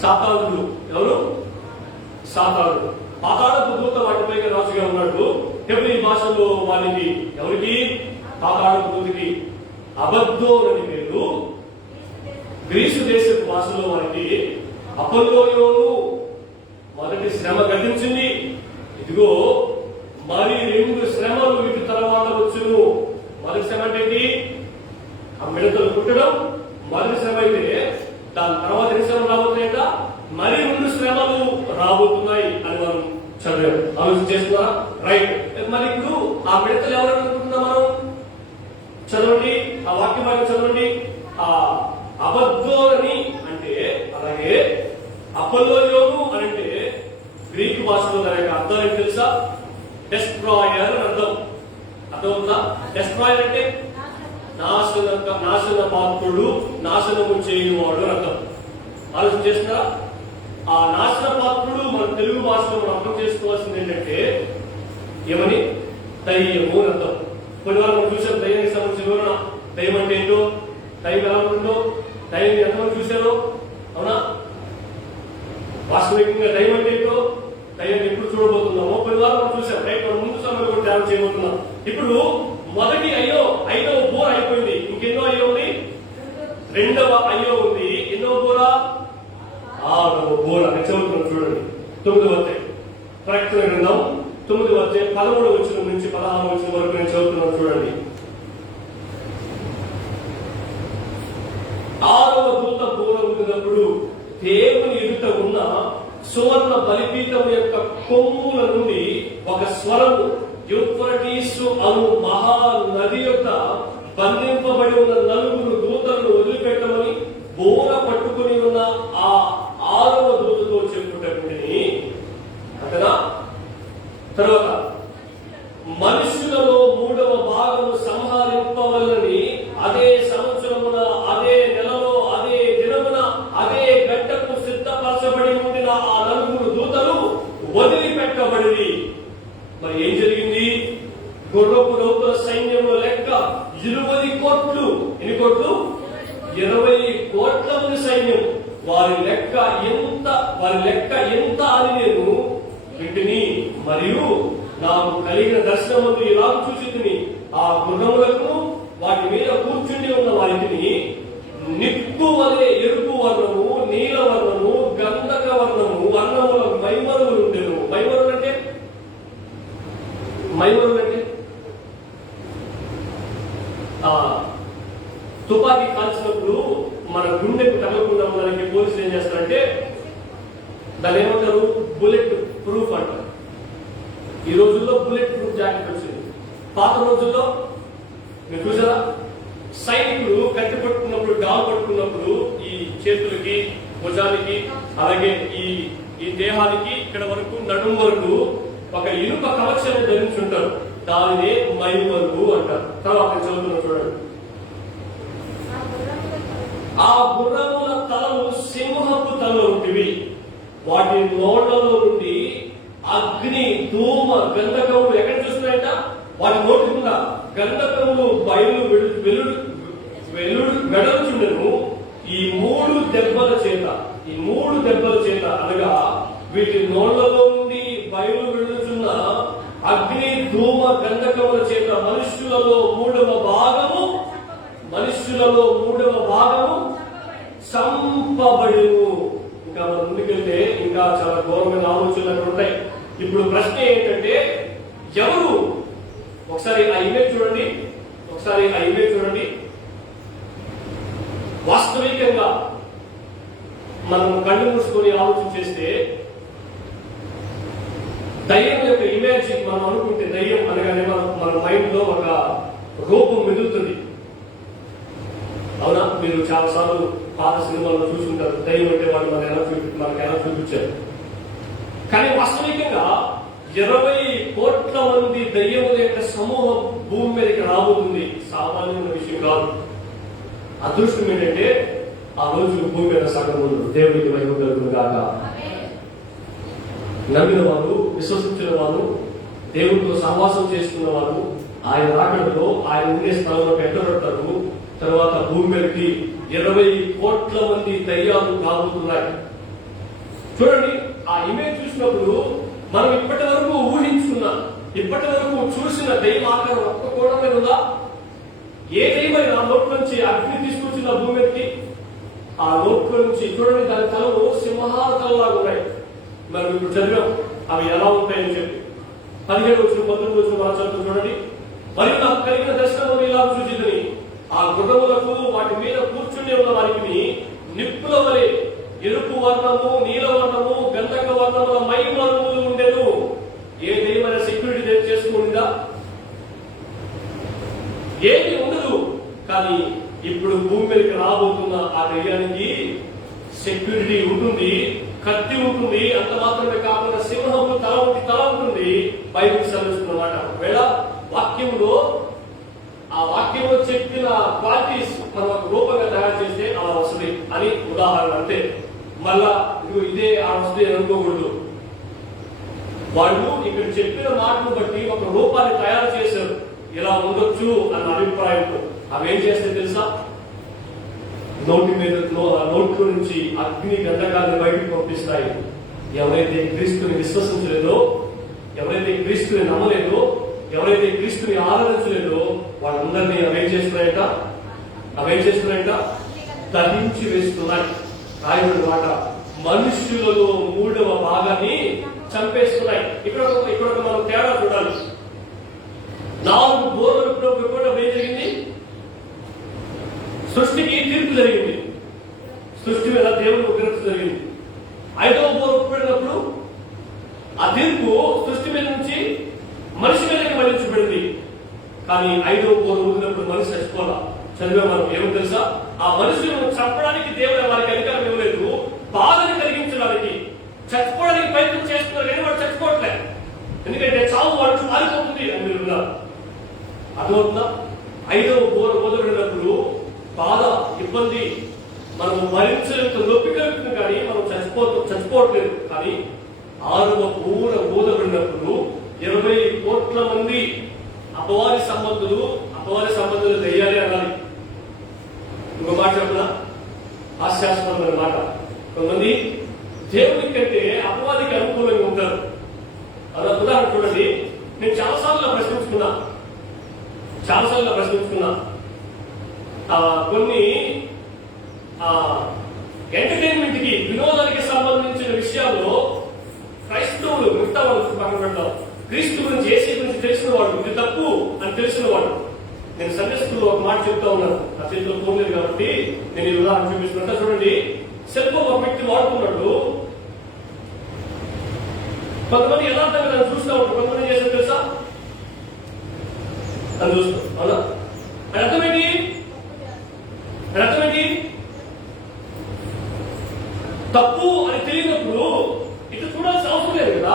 సాతానుడు. ఎవరు? సాతానుడు. పాతాళపు దూత వాటిపై రాజుగా ఉన్నాడు. హెబ్రీ భాషలో వారికి ఎవరికి? పాతాళపు దూతకి అబద్దోన్ అని పేరు. గ్రీసు దేశపు భాషలో వారికి అపోల్లోయోను. మొదటి శ్రమ గతించింది, ఇదిగో మరి 2 శ్రమలు వీటి తర్వాత వచ్చును. మొదటి శ్రమ అంటే ఆ మిడతలు పుట్టడం మొదటి శ్రమ అయితే, దాని తర్వాత 2 శ్రమలు రాబోతున్నాయట, మరి 2 శ్రమలు రాబోతున్నాయి అని మనం చదివాం. ఆలోచన చేస్తున్నారా? రైట్. మరి ఇప్పుడు ఆ మిడతలు ఎవరు అనుకుంటున్నాం మనం? చదవండి, ఆ వాక్యం చదవండి. ఆ అబద్దోని అంటే, అలాగే అపోల్లోయోను అని అంటే గ్రీకు భాషలో దాని యొక్క అర్థం ఏంటి తెలుసా? డెస్ట్రాయర్ అని అర్థం. అర్థమవుతుందా? డెస్ట్రాయర్ అంటే నాశన పాత్రుడు, నాశనము చేయువాడు అని అర్థం. ఆలోచన చేస్తున్నారా? ఆ నాశన పాత్రుడు మన తెలుగు భాషలో మనం అర్థం చేసుకోవాల్సింది ఏంటంటే ఏమని? దయ్యము అని అర్థం. కొన్ని వారు మనం చూసాం దయ్యానికి సంబంధించిన వివరణ. దయ్యం అంటే ఏంటో, దయ్యం ఎలా ఉంటుందో, దయ్యం ఎంతమంది చూశారో, అవునా? వాస్తవికంగా దయ్యం అంటే ఏంటో, దయ్యం ఎప్పుడు చూడబోతున్నామో కొన్ని వారు మనం చూసాం. రైట్, మనం ముందు సమయంలో కూడా ధ్యానం చేయబోతున్నాం. ఇప్పుడు మొదటి ఐదవ బోర అయిపోయింది. ఇంకెన్నో అయ్యో ఉంది? 2వ అయ్యో ఉంది. ఎన్నో బోర? 6వ బోర. చదువుతున్నాం చూడండి. 9వ అధ్యాయం ప్రకటన గ్రంథం 9వ అధ్యాయం 13వ వచనం నుంచి 16వ వచనం వరకు నేను చదువుతున్నాను చూడండి. 6వ దూత బోర ఊదినప్పుడు దేవుని ఎదుట ఉన్న సువర్ణ బలిపీఠం యొక్క కొమ్ముల నుండి ఒక స్వరము యూఫ్రటీసు అను మహా నది యొక్క బంధింపబడి ఉన్న 4 దూతలను వదిలిపెట్టమని బోర పట్టుకుని ఉన్న ఆ 6వ దూతతో చెప్పుటండి. అంతేనా? తర్వాత మనుషులలో 3వ భాగము సంహరింపవలని అదే సంవత్సరమున, అదే నెలలో, అదే దినమున, అదే గంటకు సిద్ధపరచబడి ఉండిన ఆ 4 దూతలు వదిలిపెట్టబడి. మరి ఏం జరిగింది? గుర్రపు రౌతుల సైన్యంలో లెక్క 20 కోట్లు. ఎన్ని కోట్లు? 20 కోట్ల మంది సైన్యం. వారి లెక్క ఎంత అని నేను వీటిని మరియు నాకు కలిగిన దర్శనమందు ఇలా చూచితిని, ఆ గుర్రములకు వాటి మీద కూర్చుని ఉన్న వాటిని నిప్పు వలె ఎరుపు వర్ణము, నీల వర్ణము, గంధక వర్ణము వర్ణముల మైమరులు ఉండేను. మైమరులు అంటే తుపాకీ కాల్చినప్పుడు మన గుండెకు తగలకుండా ఉండడానికి పోలీసులు ఏం చేస్తారంటే దాన్ని ఏమంటారు, బుల్లెట్ ప్రూఫ్ అంటారు. ఈ రోజుల్లో బుల్లెట్ ప్రూఫ్ జాకెట్ వచ్చింది. పాత రోజుల్లో మీరు చూసారా, సైనికులు కట్టి పట్టుకున్నప్పుడు, డాల్ పట్టుకున్నప్పుడు ఈ చేతులకి, భుజానికి, అలాగే ఈ దేహానికి ఇక్కడ వరకు, నడుము వరకు ఒక ఇనుప కవచాన్ని ధరించి ఉంటారు. దానినే మైమరుగు అంటారు. తర్వాత చదువుతున్నా చూడండి. ఆ గుర్రముల తలలు సింహపు తలలు ఉంటివి. వాటి నోళ్లలో నుండి అగ్ని, ధూమ, గంధకములు ఎక్కడ చూస్తున్నాయంట? వాటి నోటి కింద గంధకములు బయలు వెడల్చుండెను. ఈ మూడు దెబ్బల చేత అనగా వీటి నోళ్లలో నుండి బయలు వెడుచున్న అగ్ని, ధూమ, గంధకముల చేత మనుష్యులలో మూడవ భాగము సంపబడును. ఇంకా మనం ముందుకెళ్తే ఇంకా చాలా ఘోరమైన ఆలోచనలు ఉంటాయి. ఇప్పుడు ప్రశ్న ఏంటంటే, ఎవరు? ఒకసారి ఆ ఇమేజ్ చూడండి. వాస్తవికంగా మనం కళ్ళు మూసుకొని ఆలోచన చేస్తే దయ్యం యొక్క ఇమేజ్ మనం అనుకుంటే, దయ్యం అనగానే మన మైండ్ లో ఒక రూపం మెదులుతుంది. అవునా? మీరు చాలా సార్లు పాత సినిమాల్లో చూసుకుంటారు, దయ్యం అంటే వాళ్ళు మనకు ఎలా చూపించారు. కానీ వాస్తవికంగా 20 కోట్ల మంది దయ్యముల యొక్క సమూహం భూమి మీదకి రాబోతుంది. సామాన్యమైన విషయం కాదు. అదృష్టం ఏంటంటే ఆ రోజు భూమి మీద సగం దేవుడికి మహిమ కలుగును గాక. నమ్మిన వారు, విశ్వసించిన వారు, దేవుడితో సహవాసం చేసుకున్న వారు ఆయన రాకడలో ఆయన ఉండే స్థలంలో పెట్టబడతారు. తర్వాత భూమి మీదకి 20 కోట్ల మంది దయ్యాలు రాబోతున్నాయి. చూడండి, ఆ ఇమేజ్ చూసినప్పుడు మనం ఇప్పటి వరకు చూసిన దైవ ఆకారం ఒక్క కోణ మీద ఉందా? ఏ దైవమైనా నోట్ల నుంచి అగ్ని తీసుకొచ్చిన భూమి మీదకి, ఆ నోట్ల నుంచి చూడండి, దాని తలలు సింహాల తలలాగా ఉన్నాయి. మనం ఇప్పుడు చదివాం అవి ఎలా ఉంటాయని చెప్పి. 17 వచ్చిన 19 వచ్చిన మన చదువు చూడండి. మరియు నాకు కలిగిన దర్శనం ఇలా చూచితిని, ఆ గుర్రములకు వాటి మీద కూర్చుని ఉన్న వారికి నిప్పుల వలె ఎరుపు వర్ణము, నీల వర్ణము, గంధక వర్ణముల మైమరులు ఉండెను. ఏ దైవమైన సెక్యూరిటీ చేసుకుందా? ఏమి ఉండదు. కానీ ఇప్పుడు భూమి మీదకి రాబోతున్న ఆ దయ్యానికి సెక్యూరిటీ ఉంటుంది, కత్తి ఉంటుంది. అంత మాత్రమే కాకుండా సింహము తల ఉంటుంది. బైబిల్ చదువుతున్నమాట. ఒకవేళ ఆ వాక్యంలో చెప్పిన క్వాలిటీస్ మనం రూపంగా తయారు చేస్తే అలా వస్తుంది అని ఉదాహరణ. అంతే. మళ్ళా ఇదే ఆ వస్తుంది అనుకోకూడదు. వాళ్ళు ఇక్కడ చెప్పిన మాటను బట్టి ఒక రూపాన్ని తయారు చేశారు, ఇలా ఉండొచ్చు అన్న అభిప్రాయంతో. అవేం చేస్తే తెలుసా? నోట్లో నుంచి అగ్ని, గంధకాన్ని బయటకు పంపిస్తాయి. ఎవరైతే క్రీస్తుని విశ్వసించలేదో, ఎవరైతే క్రీస్తుని నమ్మలేదో, ఎవరైతే క్రీస్తుని ఆరాధించలేదో వాళ్ళందరినీ అవేం చేస్తున్నాయంట? దహించి వేస్తున్నాయి. రాయబడిన మాట, మనుష్యులలో 3వ భాగాన్ని చంపేస్తున్నాయి. ఇక్కడ మనం తేడా చూడాలి. 4 బోర్లు కూడా ఏం జరిగింది? సృష్టికి తీర్పు జరిగింది. సృష్టి మీద దేవుని ఉగ్రత జరిగింది. 5వ బోర్ పెట్టినప్పుడు ఆ తీర్పు సృష్టి మీద నుంచి మనిషి మీదకి మళ్లించబడింది. కానీ 5వ బోర్ ఊదినప్పుడు మనిషి చచ్చిపోలా. చదివా మనం. ఏమో తెలుసా? ఆ మనుషులను చంపడానికి దేవుడు వారికి అధికారం ఇవ్వలేదు, బాధను కలిగించడానికి. చచ్చిపోవడానికి ప్రయత్నం చేస్తున్నారు కానీ వాడు చచ్చిపోవట్లేదు. ఎందుకంటే చావు వాడు మారిపోతుంది అని మీరు ఉన్నారు. అర్థమవుతుందా? 5వ బోర్ ఊదబడినప్పుడు బాధ, ఇబ్బంది, మనం భరించేంత నొప్పి కలుగుతుంది కానీ మనం చచ్చిపోవట్లేదు. కానీ 6వ బోర ఊదబడినప్పుడు 20 కోట్ల మంది అపవాది సంబంధులు దయ్యాలి అనాలి. ఇంకో మాట చెప్పిన హాస్యాస్పదమైన మాట. కొంతమంది దేవుడి కంటే అపవాదికి అనుకూలంగా ఉంటారు. అలా ఉదాహరణ చూడండి, నేను చాలాసార్లు ప్రశ్నించుకున్నా కొన్ని ఎంటర్టైన్మెంట్ కి, వినోదానికి సంబంధించిన విషయాల్లో క్రైస్తవులు మిగతా వాళ్ళు పక్కన పెడతాం, క్రీస్తు గురించి, యేసు గురించి తెలిసిన వాడు, ఇది తప్పు అని తెలిసిన వాడు. నేను సండే స్కూల్లో ఒక మాట చెప్తా ఉన్నాను, నా చేతిలో ఫోన్ లేదు కాబట్టి నేను ఈ ఉదాహరణ చూపిస్తున్నా. చూడండి, సెల్ ఫోన్ ఒక వ్యక్తి వాడుతున్నాడు. కొంతమంది యథార్థంగా నన్ను చూస్తూ ఉంటారు, కొంతమంది చేసిన తెలుసా, నన్ను చూస్తాం. అవునా? అర్థమేంటి? తప్పు అని తెలియనప్పుడు ఇటు చూడాల్సిన అవసరం లేదు కదా,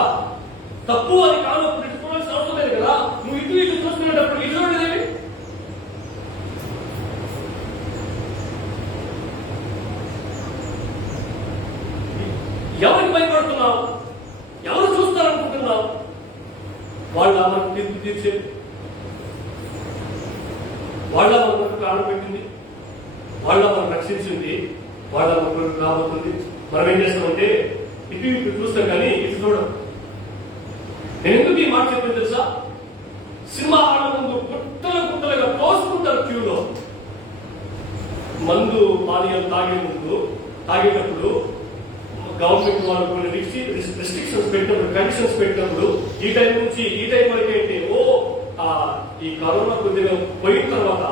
తప్పు అని కానప్పుడు ఇటు చూడాల్సిన అవసరం లేదు కదా. నువ్వు ఇటు చూసుకునేటప్పుడు ఇటు చూడలేదేమి? ఎవరికి భయపడుతున్నావు? ఎవరు చూస్తారనుకుంటున్నావు? వాళ్ళ మనకు తీర్పు తీర్చేది, వాళ్ళ మనకు ప్రాణం పెట్టింది, వాళ్ళ మనం రక్షించింది, వాళ్ళ మనకు రాబోతుంది. మనం ఏం చేస్తామంటే ఇటు చూస్తాం కానీ ఇటు చూడం. నేను ఎందుకు ఈ మాట చెప్పాను తెలుసా? సినిమా హాల్ ముందు గుట్టలుగా తోసుకుంటారు క్యూలో. మందు పానీయం తాగేటప్పుడు గవర్నమెంట్ వాళ్ళు కొన్ని రిస్ట్రిక్షన్స్ పెట్టినప్పుడు, కండిషన్స్ పెట్టినప్పుడు, ఈ టైం నుంచి ఈ టైం వరకు ఏంటి, ఈ కరోనా కొద్దిగా పోయిన తర్వాత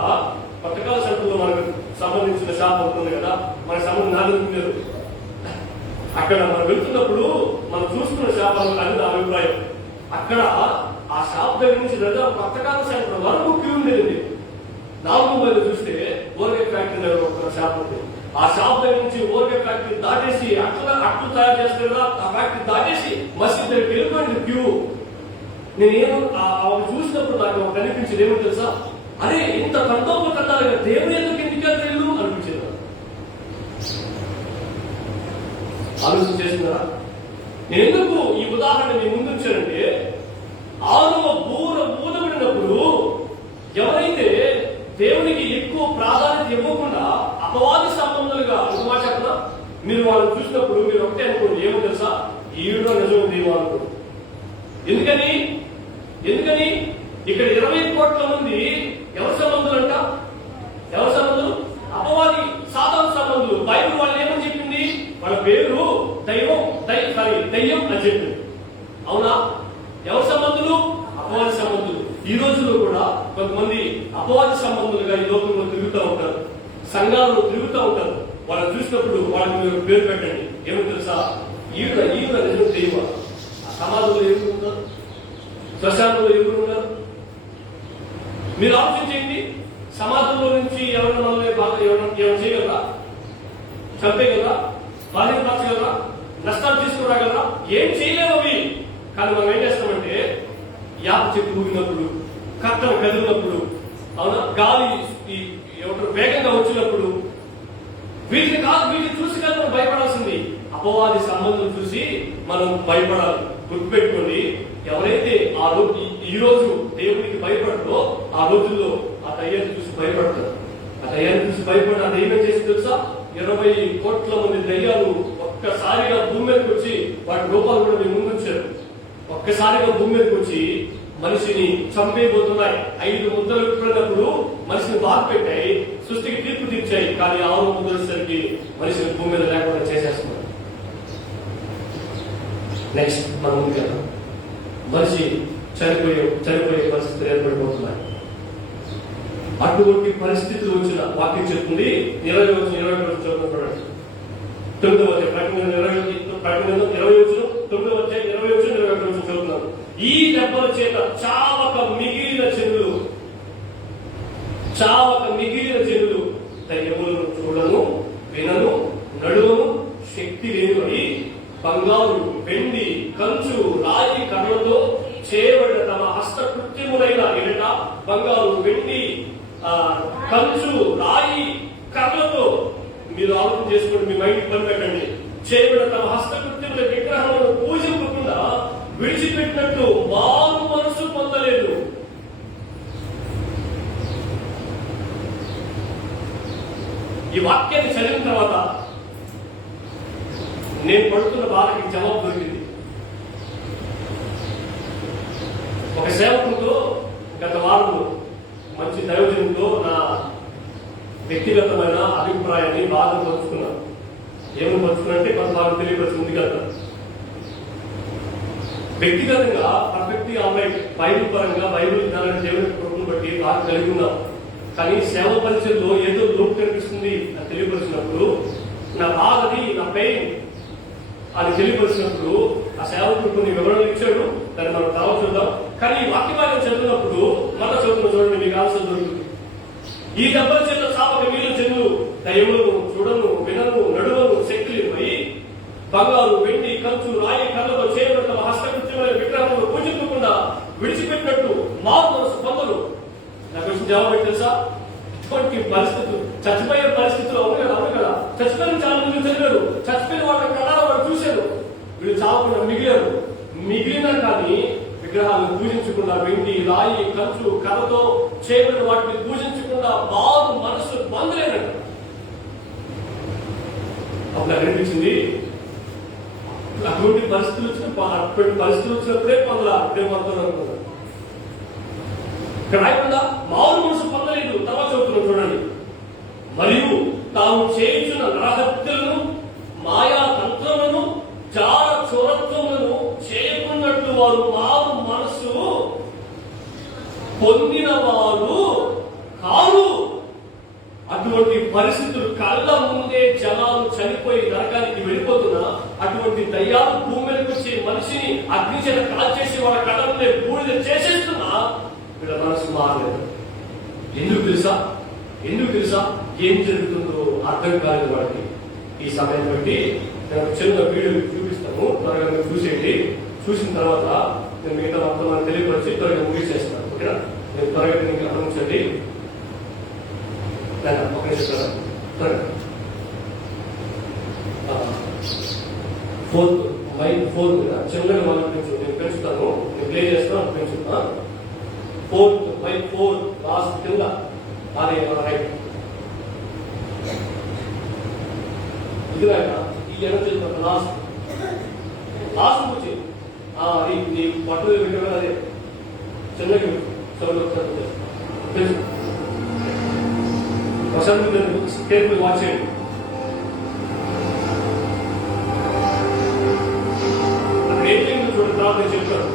పథకాల సెంటర్లో మనకు సంబంధించిన షాప్ ఉంటుంది కదా, మనకు సంబంధించిన నాలుగు అక్కడ మనం వెళ్తున్నప్పుడు మనం చూస్తున్న షాప్ అని నా అభిప్రాయం. అక్కడ ఆ షాప్ దగ్గర నుంచి పథకాల సెంటర్ వరకు క్యూ ఉండేది. 4 మైళ్ళు చూస్తే ఓరగే ఫ్యాక్టరీ దగ్గర ఒక షాప్ ఉంది. ఆ షాప్ దగ్గర నుంచి ఓరగే ఫ్యాక్టరీ దాటేసి అట్లు తయారు చేస్తారు కదా, ఆ ఫ్యాక్టరీ దాటేసి మసీద్ దగ్గరికి వెళ్ళిపోయింది క్యూ. నేను చూసినప్పుడు నాకు కనిపించింది ఏమో తెలుసా, అరే ఇంత కంటోపకట్టాలుగా దేవుని ఎందుకు ఎన్నికలు అనిపించింది. ఆలోచన చేస్తున్నారా? నేను ఎందుకు ఈ ఉదాహరణ మీ ముందు ఉంచానంటే, 6వ బూర ఊదబడినప్పుడు ఎవరైతే దేవునికి ఎక్కువ ప్రాధాన్యత ఇవ్వకుండా అపవాది సంబంధాలుగా అనుమా చెప్పదా, మీరు వాళ్ళని చూసినప్పుడు మీరు ఒకటే అనుకోండి, ఏమో తెలుసా, ఈవిడో నిజం దేవో అనుకోండి. ఎందుకని ఇక్కడ 20 కోట్ల మంది ఎవరి సంబంధులు అంట? ఎవరి సంబంధులు? అపవాది సాతాను సంబంధులు. బైబిల్ వాళ్ళు ఏమని చెప్పింది? వాళ్ళ పేరు దయ్యం అని చెప్పింది. అవునా? ఎవరి సంబంధులు? అపవాది సంబంధులు. ఈ రోజుల్లో కూడా కొంతమంది అపవాది సంబంధులుగా ఈ లోకంలో తిరుగుతూ ఉంటారు, సంఘాలలో తిరుగుతూ ఉంటారు. వాళ్ళని చూసినప్పుడు వాళ్ళకి పేరు పెట్టండి, ఏమో తెలుసా, ఈవిడ నిజం దెయ్యం. ఆ సమాజంలో ఎవరు ఉన్నారు? శ్మశానంలో ఎవరు ఉన్నారు? మీరు ఆలోచించండి. సమాజంలో నుంచి ఎవరైనా మనల్ని బాగా ఏమైనా చేయగలరా? చంపేయగలరా? బాధ్యత మార్చగలరా? నష్టాలు తీసుకురాగలరా? ఏం చేయలేవు అవి. కానీ మనం ఏం చేస్తామంటే, యాప చెట్టు ఊగినప్పుడు, కట్టలు కదిలినప్పుడు, అవునా, గాలి వేగంగా వచ్చినప్పుడు, వీటిని చూసి కదా మనం భయపడాల్సింది. అపవాది సంబంధం చూసి మనం భయపడాలి. గుర్తుపెట్టుకోండి, ఎవరైతే ఈ రోజు దేవునికి భయపడదో ఆ రోజుల్లో ఆ దయ్యాన్ని చూసి భయపడతారు. ఆ దయ్యాన్ని చూసి భయపడి ఆ దయ్యం చేసి తెలుసా, 20 కోట్ల మంది దయ్యాలు ఒక్కసారిగా భూమి మీదకి వచ్చి, వాటి రూపాలు కూడా మేము ముందుంచారు, ఒక్కసారిగా భూమి మీదకి వచ్చి మనిషిని చంపేయబోతున్నాయి. 5 ముద్దలు విప్పినప్పుడు మనిషిని బాధ పెట్టాయి, సృష్టికి తీర్పు తీర్చాయి. కానీ 6 ముద్దలసరికి మనిషిని భూమి మీద లేకుండా చేసేస్తున్నారు. నెక్స్ట్ మనం ముందుకెళ్తాం. మనిషి చనిపోయే పరిస్థితులు ఏర్పడిపోతున్నాయి. అటువంటి పరిస్థితులు వచ్చిన వాక్యం చెప్తుంది. 20 చదువుతున్నాడు. 9వ అధ్యాయం 20 చదువుతున్నాను. ఈ దెబ్బల చేత చావక మిగిలిన జనులు దయ్యములను చూడను, వినను, నడువను, శక్తి లేని బంగారు, వెండి, కంచు, రాయి, కర్రలతో చేయబడిన తమ హస్తకృత్యములైన ఎడట, బంగారు, వెండి, కంచు, రాయి, కర్రలతో, మీరు ఆలోచన చేసుకోండి, మీ మైండ్ పని పెట్టండి, చేయబడిన తమ హస్తకృత్యముల విగ్రహాలను పూజింపకుండా విడిచిపెట్టినట్టు మారు మనసు పొందలేదు. ఈ వాక్యాన్ని చదివిన తర్వాత నేను పడుతున్న బాధకి జవాబు దొరికింది. ఒక సేవకుడితో గత వారంలో మంచి దైవజనుడితో నా వ్యక్తిగతమైన అభిప్రాయాన్ని బాగా పంచుకున్నాను. ఏమని పంచుకున్నంటే కొంత బాగా తెలియపరిచింది కదా. వ్యక్తిగతంగా పర్ఫెక్ట్లీ ఆల్రైట్, బైబిల్ పరంగా బైబిల్ జ్ఞానాన్ని దేవుని కృపను బట్టి బాగా కలిగి ఉన్నాం. కానీ సేవ పరిచయంలో ఏదో లోపు కనిపిస్తుంది అని తెలియపరిచినప్పుడు నా బాధది, నా పెయిన్ అని తెలియపరిచినప్పుడు ఆ సేవకుడు కొన్ని వివరణలు ఇచ్చాడు. దాన్ని మనం తర్వాత చూద్దాం. కానీ ఈ వాక్య భాగం చదివినప్పుడు మన చదువుతున్న చూడండి, మీకు ఆన్సర్ దొరుకుతుంది. ఈ దెబ్బల చేత చాపక వీళ్ళు చెల్లు దయ్యములను చూడను, వినను, నడువను శక్తులు బంగారు, వెండి, కంచు, రాయి, కళ్ళతో చేయబడిన హస్తకృత్యమైన విగ్రహములు పూజించకుండా విడిచిపెట్టినట్టు మారు మనసు పొందరు. నాకు వచ్చిన జవాబు ఏంటి తెలుసా? ఇటువంటి పరిస్థితులు, చచ్చిపోయే పరిస్థితులు అవును కదా. చచ్చిపోయిన చాలా మంది చదివారు, చచ్చిపోయిన వాళ్ళ కళాలు వాళ్ళు చూశారు. వీళ్ళు చావకుండా మిగిలిన కానీ విగ్రహాలను పూజించకుండా, వెండి, రాయి, కంచు, కర్రతో చేయబడిన వాటిని పూజించకుండా బాగు మనసు పొందలేనట. అప్పుడు అనిపించింది, అటువంటి పరిస్థితులు వచ్చినప్పుడే అప్పుడే పొందాలి అనుకున్నాను. ఇక్కడ రాయకుండా మారు మనసు పొందలేదు. తర్వాత చదువుతున్నాం చూడండి. మరియు తాము చేయించిన నరహత్యలను, మాయా తంత్రములను, చార చోరత్వములను చేయకున్నట్లు వారు మారు మనసు పొందిన వారు కాదు. అటువంటి పరిస్థితులు కళ్ళ ముందే జనాలు చనిపోయి నరకానికి వెళ్ళిపోతున్నా, అటువంటి దయ్యాలు భూమి మీదకి వచ్చి మనిషిని అగ్ని చేత కాల్చేసి వాళ్ళ కళ్ళ ముందే బూడిద చేసేస్తున్నా వీళ్ళ మనసు మారలేదు. ఎందుకు తెలుసా? ఏం జరుగుతుందో అర్థం కాలేదు వాడికి. ఈ సమయం బట్టి నేను చిన్న వీడియో చూపిస్తాను, త్వరగా మీరు చూసేయండి. చూసిన తర్వాత నేను మిగతా మొత్తం తెలియపరిచి త్వరగా ముగిసేస్తాను. ఓకేనా? నేను త్వరగా దీనికి గమనించండి. ఒక నిమిషం త్వరగా. 4 మీద చిన్నగా మనం నేను పెంచుతాను, నేను ప్లే చేస్తాను, పెంచుతా. 4 లాస్ట్ కింద అదే రైట్. ఇది ఈ ఎనర్జీ లాస్ట్ వచ్చి నీ పట్టు పెట్టడం అదే చిన్నగా ఒకసారి కేర్ఫుల్ వాచ్ చేయండి. అక్కడ ఏం చేయండి చూడండి, తర్వాత నేను చెప్తాను.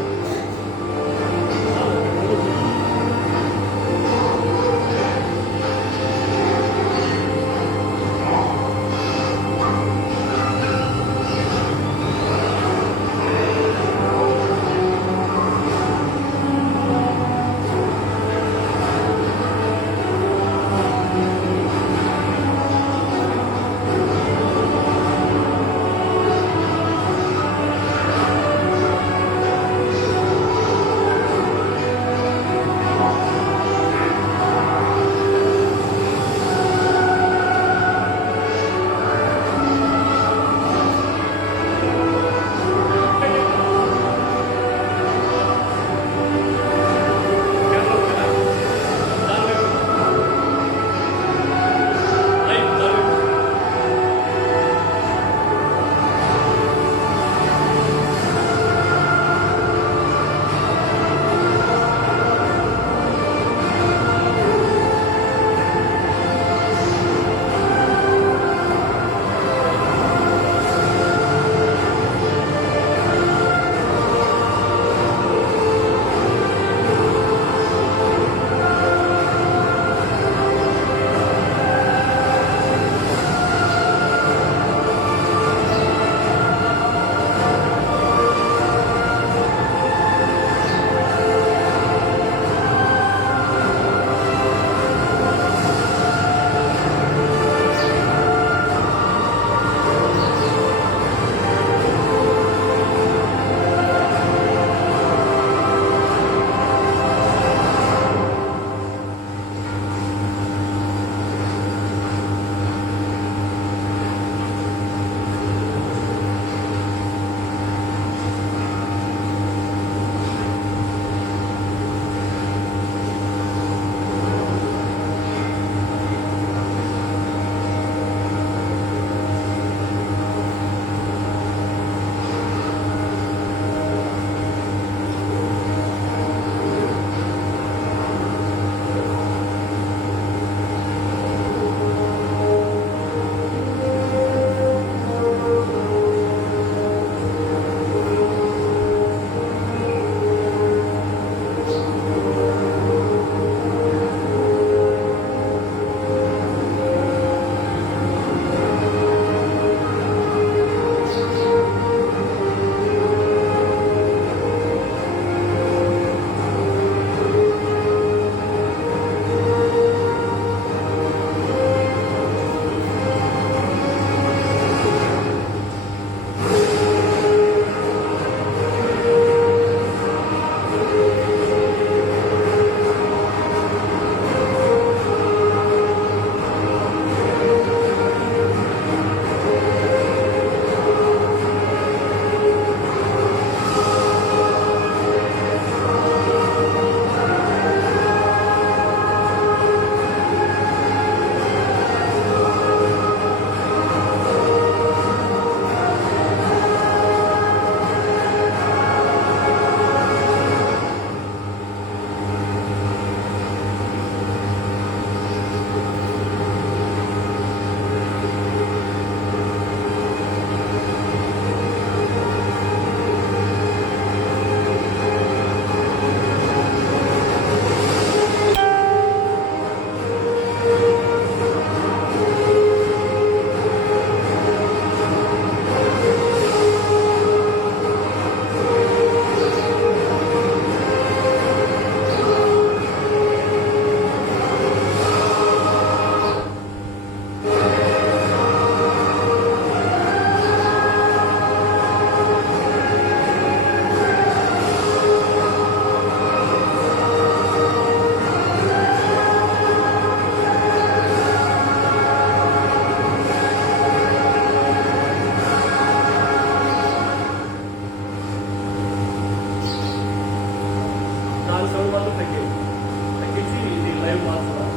సౌండ్ మాత్రం తగ్గించి ఇది లైవ్ మార్చుకోవాలి.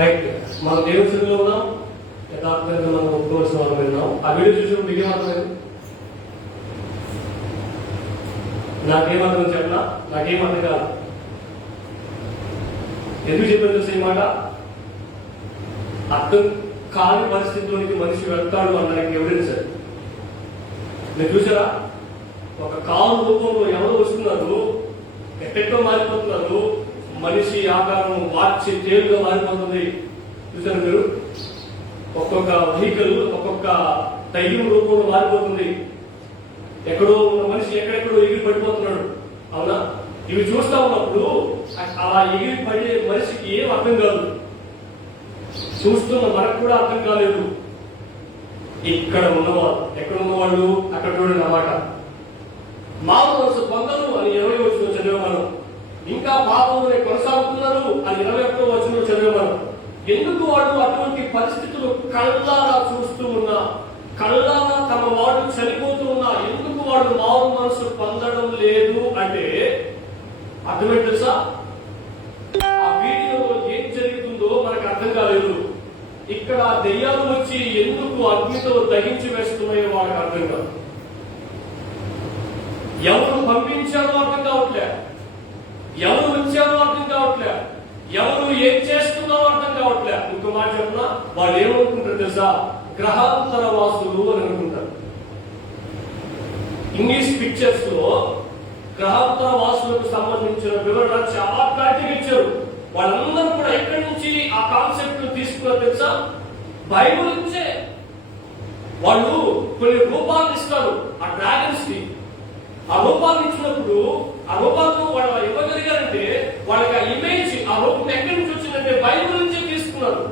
రైట్, మనం దేవుడి స్థితిలో ఉన్నాం. యథార్థంగా మనం ఒప్పుకోవాల్సిన వాళ్ళు విన్నాం. ఆ వీడియో చూసినప్పుడు మీకేం అర్థమైంది? నాకేమర్థం చెప్పనా? నాకేం అర్థం కాదు. ఎందుకు చెప్పాను తెలుసు ఈ మాట? అర్థం కాని పరిస్థితిలోనికి మనిషి వెళ్తాడు అనడానికి ఎవిడెన్స్ అది. మీరు చూసారా? ఒక కాలు రూపంలో ఎవరు వస్తున్నారు, ఎక్కడో మారిపోతున్నారు. మనిషి ఆకారం మార్చి తేలుగా మారిపోతుంది. చూసారు మీరు? ఒక్కొక్క వెహికల్ ఒక్కొక్క దయ్యం రూపంలో మారిపోతుంది. ఎక్కడో ఉన్న మనిషి ఎక్కడెక్కడో ఎగిరి పడిపోతున్నాడు. అవునా? ఇవి చూస్తా ఉన్నప్పుడు అలా ఎగిరి పడే మనిషికి ఏం అర్థం కాదు. చూస్తున్న మనకు కూడా అర్థం కాలేదు. ఇక్కడ ఉన్నవాళ్ళు, ఎక్కడ ఉన్నవాళ్ళు అక్కడ చూడండి అన్నమాట. మారు మనసు పొందరు అని 20వ వచనం చదివే మనం. ఇంకా పాపంలోనే కొనసాగుతున్నారు అని 21వ వచనం చదివే మనం. ఎందుకు వాళ్ళు అటువంటి పరిస్థితులు కళ్ళారా చూస్తూ ఉన్నా, కళ్ళారా తమ వాళ్ళు చనిపోతూ ఉన్నా ఎందుకు వాళ్ళు మారు మనసు పొందడం లేదు అంటే అర్థమేంటి తెలుసా? ఆ వీడియోలో ఏం జరుగుతుందో మనకు అర్థం కాలేదు. ఇక్కడ దెయ్యాలు వచ్చి ఎందుకు అగ్నితో దహించి వేస్తున్నాయో వాళ్ళకి అర్థం కాదు. ఎవరు పంపించారో అర్థం కావట్లే, ఎవరు వచ్చారో అర్థం కావట్లే, ఎవరు ఏం చేస్తున్నారో అర్థం కావట్లే. ఇంకో మాట చెప్పినా వాళ్ళు ఏమనుకుంటారు తెలుసా? గ్రహాంతర వాసులు అని అనుకుంటారు. ఇంగ్లీష్ పిక్చర్స్ లో గ్రహాంతర వాసులకు సంబంధించిన వివరణ చాలా క్లారిటీగా ఇచ్చారు. వాళ్ళందరూ కూడా ఎక్కడి నుంచి ఆ కాన్సెప్ట్ తీసుకున్నారు తెలుసా? బైబుల్ నుంచే. వాళ్ళు కొన్ని రూపాలు ఇస్తారు ఆ డ్రాగన్స్ కి. ఆ రూపాలు ఇచ్చినప్పుడు ఆ రూపాలను వాళ్ళు ఇవ్వగలిగారంటే వాళ్ళకి ఆ ఇమేజ్, ఆ రూపం ఎక్కడి నుంచి వచ్చిందంటే బైబుల్ నుంచే తీసుకున్నారు.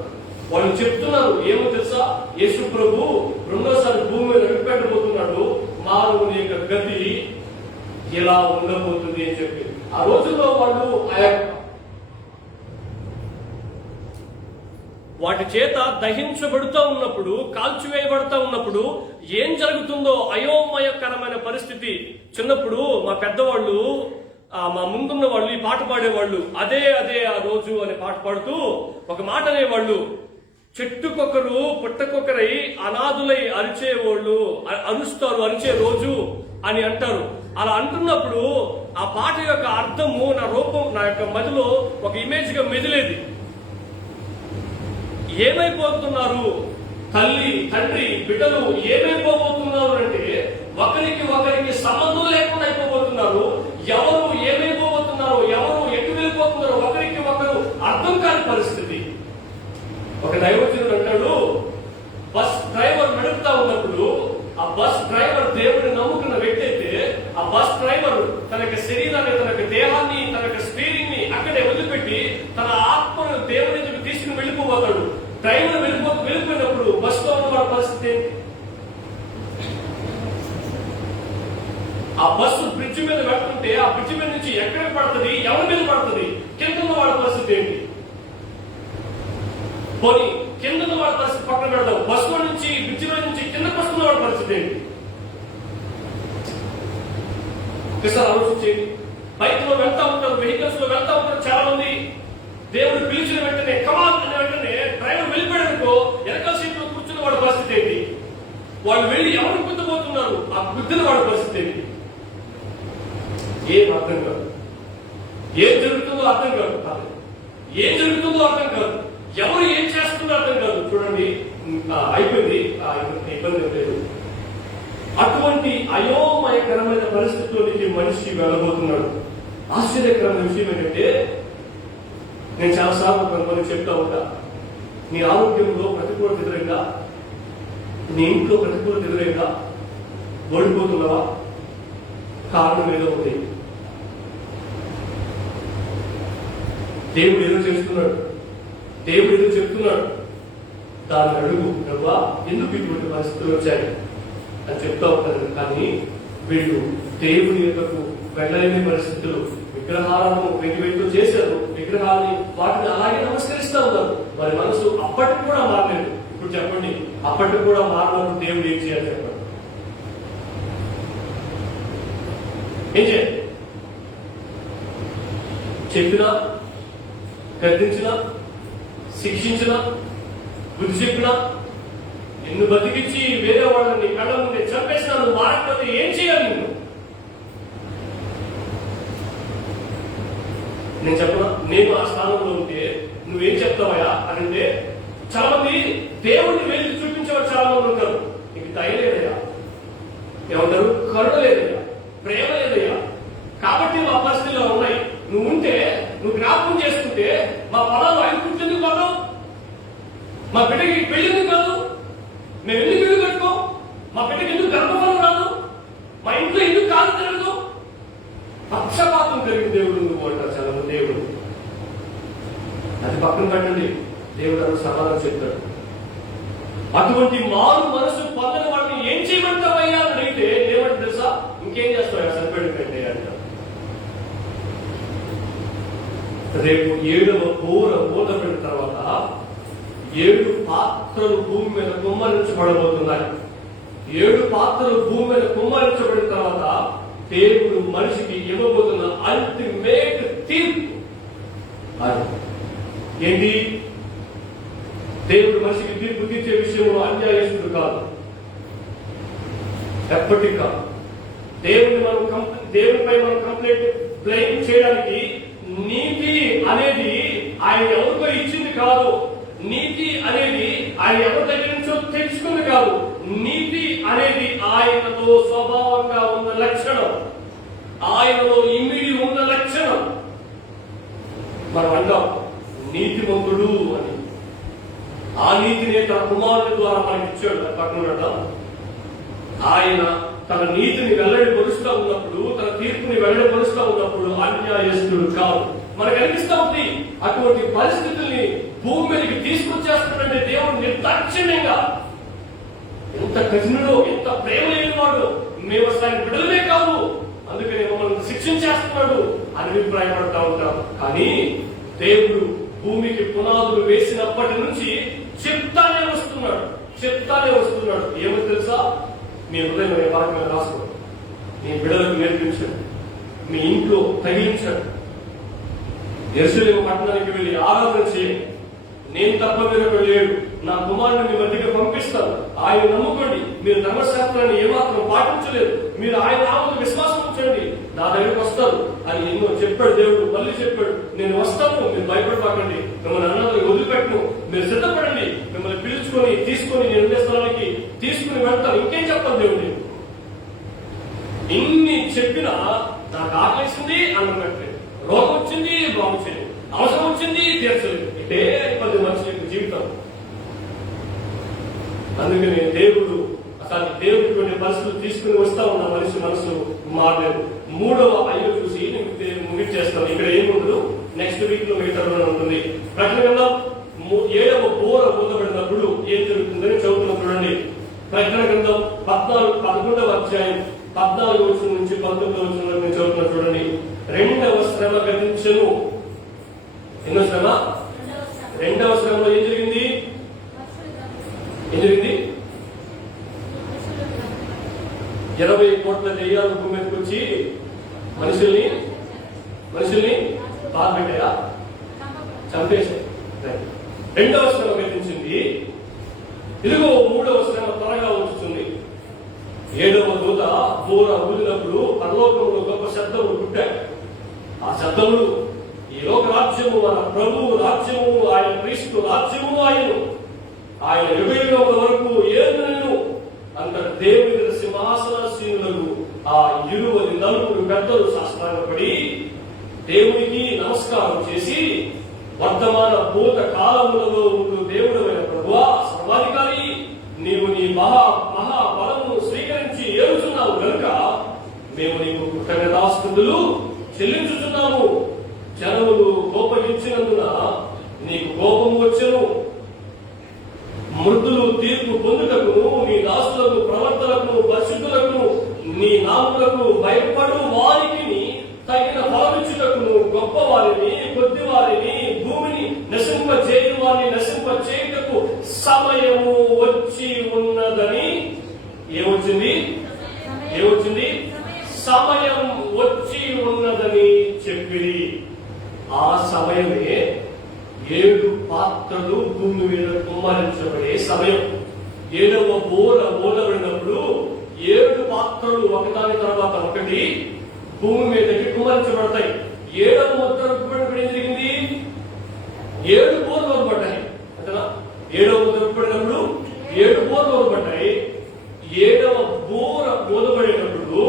వాళ్ళు చెప్తున్నారు ఏమో తెలుసా? యేసు ప్రభు రెండోసారి భూమి మీద అడుగుపెట్టబోతున్నాడు, మానవుని యొక్క గతి ఎలా ఉండబోతుంది అని చెప్పి. ఆ రోజుల్లో వాళ్ళు వాటి చేత దహించబడుతూ ఉన్నప్పుడు, కాల్చివేయబడతా ఉన్నప్పుడు ఏం జరుగుతుందో అయోమయకరమైన పరిస్థితి. చిన్నప్పుడు మా పెద్దవాళ్ళు, మా ముందున్న వాళ్ళు ఈ పాట పాడేవాళ్ళు. అదే అదే ఆ రోజు అనే పాట పాడుతూ ఒక మాట అనేవాళ్ళు. చెట్టుకొకరు పుట్టకొకరై అనాథులై అరిచేవాళ్ళు, అరుస్తారు, అరిచే రోజు అని అంటారు. అలా అంటున్నప్పుడు ఆ పాట యొక్క అర్థము నా రూపం, నా యొక్క మదిలో ఒక ఇమేజ్ గా మెదిలేది. ఏమైపోతున్నారు తల్లి, తండ్రి, బిడ్డలు ఏమైపోబోతున్నారు అంటే ఒకరికి సంబంధం లేకుండా అయిపోబోతున్నారు. ఎవరు ఏమైపోబోతున్నారు, ఎవరు ఎటు వెళ్ళిపోతున్నారో ఒకరికి ఒకరు అర్థం కాని పరిస్థితి. ఒక దైవజనుడు అంటాడు, బస్ డ్రైవర్ నడుపుతా ఉన్నప్పుడు ఆ బస్ డ్రైవర్ దేవుడిని నమ్ముకున్న వ్యక్తి అయితే ఆ బస్ డ్రైవర్ తన యొక్క శరీరాన్ని, తన యొక్క దేహాన్ని, తన యొక్క స్టీరింగ్ ని అక్కడే వదిలిపెట్టి తన ఆత్మను దేవుని తీసుకుని వెళ్ళిపోతాడు. డ్రైవర్ వెళ్ళిపోయినప్పుడు బస్ లో ఉన్న వాళ్ళ పరిస్థితి ఏంటి? ఆ బస్సు బ్రిడ్జ్ మీద వెళ్తుంటే ఆ బ్రిడ్జ్ మీద నుంచి ఎక్కడ పడుతుంది, ఎవరి మీద పడుతుంది, కింద ఉన్న వాళ్ళ పరిస్థితి ఏంటి? పోనీ కింద ఉన్న వాళ్ళ పరిస్థితి పక్కన పెడతాం, బస్సులో నుంచి బ్రిడ్జ్ మీద నుంచి కిందకు వస్తున్న వాళ్ళ పరిస్థితి ఏంటి? ఒకసారి ఆలోచించేది. బైక్ లో వెళ్తా ఉంటారు, వెహికల్స్ లో వెళ్తా ఉంటారు చాలా మంది. దేవుడు పిలిచిన వెంటనే కమాన్ అనే వెంటనే డ్రైవర్ వెళ్ళిపోయాడుకో వెనకాల సీట్ లో కూర్చున్న వాడి పరిస్థితి ఏంటి? వాళ్ళు వెళ్ళి ఎవరు గుద్దబోతున్నారు, ఆ గుద్దిన వాడి పరిస్థితి ఏంటి? ఏం అర్థం కాదు. ఏం జరుగుతుందో అర్థం కాదు. ఏం జరుగుతుందో అర్థం కాదు. ఎవరు ఏం చేస్తుందో అర్థం కాదు. చూడండి, అయిపోయింది, ఇబ్బంది లేదు. అటువంటి అయోమయకరమైన పరిస్థితుల్లోకి మనిషి వెళ్ళబోతున్నాడు. ఆశ్చర్యకరమైన విషయం ఏంటంటే, నేను చాలాసార్లు కొంతమంది చెప్తా ఉంటా, నీ ఆరోగ్యంలో ప్రతికూలత ఎదురైందా, నీ ఇంట్లో ప్రతికూలత ఎదురైందా, ఓడిపోతున్నావా? కారణం ఏదో ఉంది. దేవుడు ఏదో చేస్తున్నాడు, దేవుడు ఏదో చెప్తున్నాడు. దాన్ని అడుగు, ప్రభా ఎందుకు ఇటువంటి పరిస్థితులు వచ్చాయి అని చెప్తా ఉంటారు. కానీ వీళ్ళు దేవుని యొక్కకు వెళ్ళలేని పరిస్థితులు, విగ్రహాలను వెంటితో చేశారు, విగ్రహాన్ని వాటిని అలాగే నమస్కరిస్తూ ఉన్నారు. వారి మనసు అప్పటికి కూడా మారలేదు. ఇప్పుడు చెప్పండి, అప్పటికి కూడా మారినప్పుడు దేవుడు ఏం చేయాలి చెప్పండి? ఏం చేయాలి? చెప్పినా, గద్దించినా, శిక్షించినా, బుద్ధి చెప్పినా, నిన్ను బతికించి వేరే వాళ్ళని కళ్ళ ముందే చంపేసినా నువ్వు మారకపోతే ఏం చేయాలి? నేను చెప్పనా, నేను ఆ స్థానంలో ఉంటే నువ్వేం చెప్తావయ్యా అని అంటే, చాలా మంది దేవుడిని వెళ్ళి చూపించేవారు చాలా మంది ఉంటారు. నీకు దయ లేదయ్యా, ఏమంటారు, కరుణ లేదయ్యా, ప్రేమ లేదయ్యా, కాబట్టి మా పరిస్థితుల్లో ఉన్నాయి. నువ్వు ఉంటే, నువ్వు జ్ఞాపకం చేసుకుంటే మా పొలాలు 5 కోట్లు ఎందుకు కాదు, మా బిడ్డకి పెళ్లి ఎందుకు కాదు, మేము ఎందుకు ఇల్లు కట్టుకో, మా బిడ్డకి ఎందుకు గర్భఫలం రాదు, మా ఇంట్లో ఎందుకు కాదు జరగదు. పక్షపాతం కలిగిన దేవుడు నువ్వు అంటారు చాలా మంది. దేవుడు అది పక్కన పెట్టండి, దేవుడు అని సమాధానం చెప్తాడు. అటువంటి మారు మనసు పొందని వాడిని ఏం చేయమంటావయ్యా అని అడిగితే ఏమంటే తెలుసా, ఇంకేం చేస్తావయ్యా సరిపెట్టుకుంటే అంటారు. రేపు 7వ బోర మూతపడిన తర్వాత 7 పాత్రలు భూమి మీద కుమ్మరించబడబోతున్నాయి. 7 పాత్రలు భూమి మీద కుమ్మరించబడిన తర్వాత దేవుడు మనిషికి ఇవ్వబోతున్న అల్టిమేట్ తీర్పు ఏంటి? దేవుడు మనిషికి తీర్పు తీర్చే విషయంలో అన్యాయస్తుడు కాదు, ఎప్పటికీ కాదు. దేవునిపై మనం కంప్లైంట్ బ్లేమ్ చేయడానికి నీతి అనేది ఆయన ఎవరికో ఇచ్చింది కాదు. నీతి అనేది ఆయన ఎవరి దగ్గర నుంచో తెచ్చుకుంది కాదు. నీతి అనేది ఆయనతో స్వభావంగా ఉన్న లక్షణం, ఆయనలో ఇమిడి ఉన్న లక్షణం. మనం అంటాం నీతిమంతుడు అని. ఆ నీతిని తన కుమారుని ద్వారా మనకి ఇచ్చాడు. పక్కన ఆయన తన నీతిని వెల్లడిపరుస్తూ ఉన్నప్పుడు, తన తీర్పుని వెల్లడిపరుస్తూ ఉన్నప్పుడు అన్యాయస్తుడు కాదు. మనకు అనిపిస్తా ఉంది అటువంటి పరిస్థితుల్ని భూమి మీదకి తీసుకొచ్చేస్తున్నట్టే దేవుడు నిర్దాక్షిణ్యంగా. ఎంత కఠినుడో, ఎంత ప్రేమ లేనివాడు, మేము అసలు ఆయన బిడ్డలమే కాదు, అందుకని మమ్మల్ని శిక్షించేస్తున్నాడు అని అభిప్రాయపడతా ఉంటాం. కానీ దేవుడు భూమికి పునాదులు వేసినప్పటి నుంచి చెప్తానే వస్తున్నాడు. ఏమో తెలుసా, మీ హృదయం వాక్యం రాసుకోండి, మీ బిడ్డలకు నేర్పించండి, మీ ఇంట్లో తగిలించండి. యెరూషలేము పట్టణానికి వెళ్ళి ఆరాధన చేయండి. నేను తప్ప వేరొక లేడు, నా కుమారుని మీ మధ్యకి పంపిస్తాను, ఆయన నమ్ముకోండి. మీరు ధర్మశాస్త్రాన్ని ఏమాత్రం పాటించలేదు, మీరు ఆయన నామమున విశ్వాసం ఉంచండి, నా దగ్గరకు వస్తారు అని ఎన్నో చెప్పాడు దేవుడు. మళ్ళీ చెప్పాడు, నేను వస్తాను, మీరు భయపడపాకండి, మిమ్మల్ని అన్నదాన్ని వదిలిపెట్టను, మీరు సిద్ధపడండి, మిమ్మల్ని తీసుకొని నేను ఉండే స్థలానికి తీసుకుని వెళ్తాను. ఇంకేం చెప్పాలి దేవుడు? ఇన్ని చెప్పినా నాకు ఆకలిసింది అన్నట్లే, రోగం వచ్చింది బాగు చేయలేదు, అవసరం వచ్చింది తీర్చలేదు, ఇదే 10 మనుషుల జీవితం. అందుకని దేవుడు కొన్ని పరిస్థితులు తీసుకుని వస్తా ఉన్న మనిషి మనసు మారలేదు. 3వ అయ్యో చూసి ముగించేస్తాను. ఇక్కడ ఏముండదు, నెక్స్ట్ వీక్ లో మిగతా ఉంటుంది. ప్రకటన గ్రంథం 7వ బోర మూతబడినప్పుడు ఏం జరుగుతుందని చదువుతున్న చూడండి. ప్రకటన గ్రంథం 11వ అధ్యాయం 14వ వచనం నుంచి 19వ వచనం వరకు నేను చదువుతున్నా చూడండి. 2వ శ్రమ గతించెను. ఎన్నో శ్రమ? 2వ శ్రమలో ఏం జరిగింది? 20 కోట్ల దెయ్యాలు భూమి మీదకి వచ్చి మనుషుల్ని బాధ పెట్టాయా? చంపేశాయి. 2వ శ్రమ గతించింది. ఇదిగో 3వ శ్రమ త్వరగా వచ్చుతుంది. 7వ దూత బోర ఊదినప్పుడు పరలోకంలో గొప్ప శబ్దములు పుట్టాయి. ఆ శబ్దములు, ఈ లోక రాజ్యము మన ప్రభువు రాజ్యము, ఆయన క్రీస్తు రాజ్యము ఆయన యుగయుగముల వరకు ఏలును అంత దేవుని సింహాసనాసీనులకు ఆ 20 పెద్దలు సాష్టాంగపడి దేవునికి నమస్కారం చేసి, వర్తమాన భూత కాలములలో ఉండు దేవుడమైన ప్రభువా, సర్వాధికారి, నీవు నీ మహాబలమును స్వీకరించి ఏలుచున్నావు కనుక మేము నీకు కృతజ్ఞతాస్తుతులు చెల్లించుచున్నాము. జనములు కోపగించినందున నీకు కోపము వచ్చెను. మృతులు తీర్పు పొందుటకును, నీ దాసులకు, ప్రవర్తలకు, పరిశుద్ధులకు, నీ నామములకు భయపడు వారికి తగిన ఫలమిచ్చుటకును, గొప్ప వారిని, కొద్ది వారిని, భూమిని నశింపజేయు వారిని నశింపజేయుటకు సమయము వచ్చి ఉన్నదని. ఏమొచ్చింది? సమయం వచ్చి ఉన్నదని చెప్పిరి. ఆ సమయమే 7 పాత్రలు భూమి మీద కుమ్మరించబడే సమయం. 7వ బోర ఊదబడినప్పుడు 7 పాత్రలు ఒకదాని తర్వాత ఒకటి భూమి మీదకి కుమ్మరించబడతాయి. 7వ ముద్ర విప్పబడినప్పుడు ఏం జరిగింది? 7 బోర్లు వదలబడ్డాయి అంటేనా? 7వ ముద్ర విప్పబడినప్పుడు 7 బోర్లు వదలబడ్డాయి. 7వ బోర ఊదబడేటప్పుడు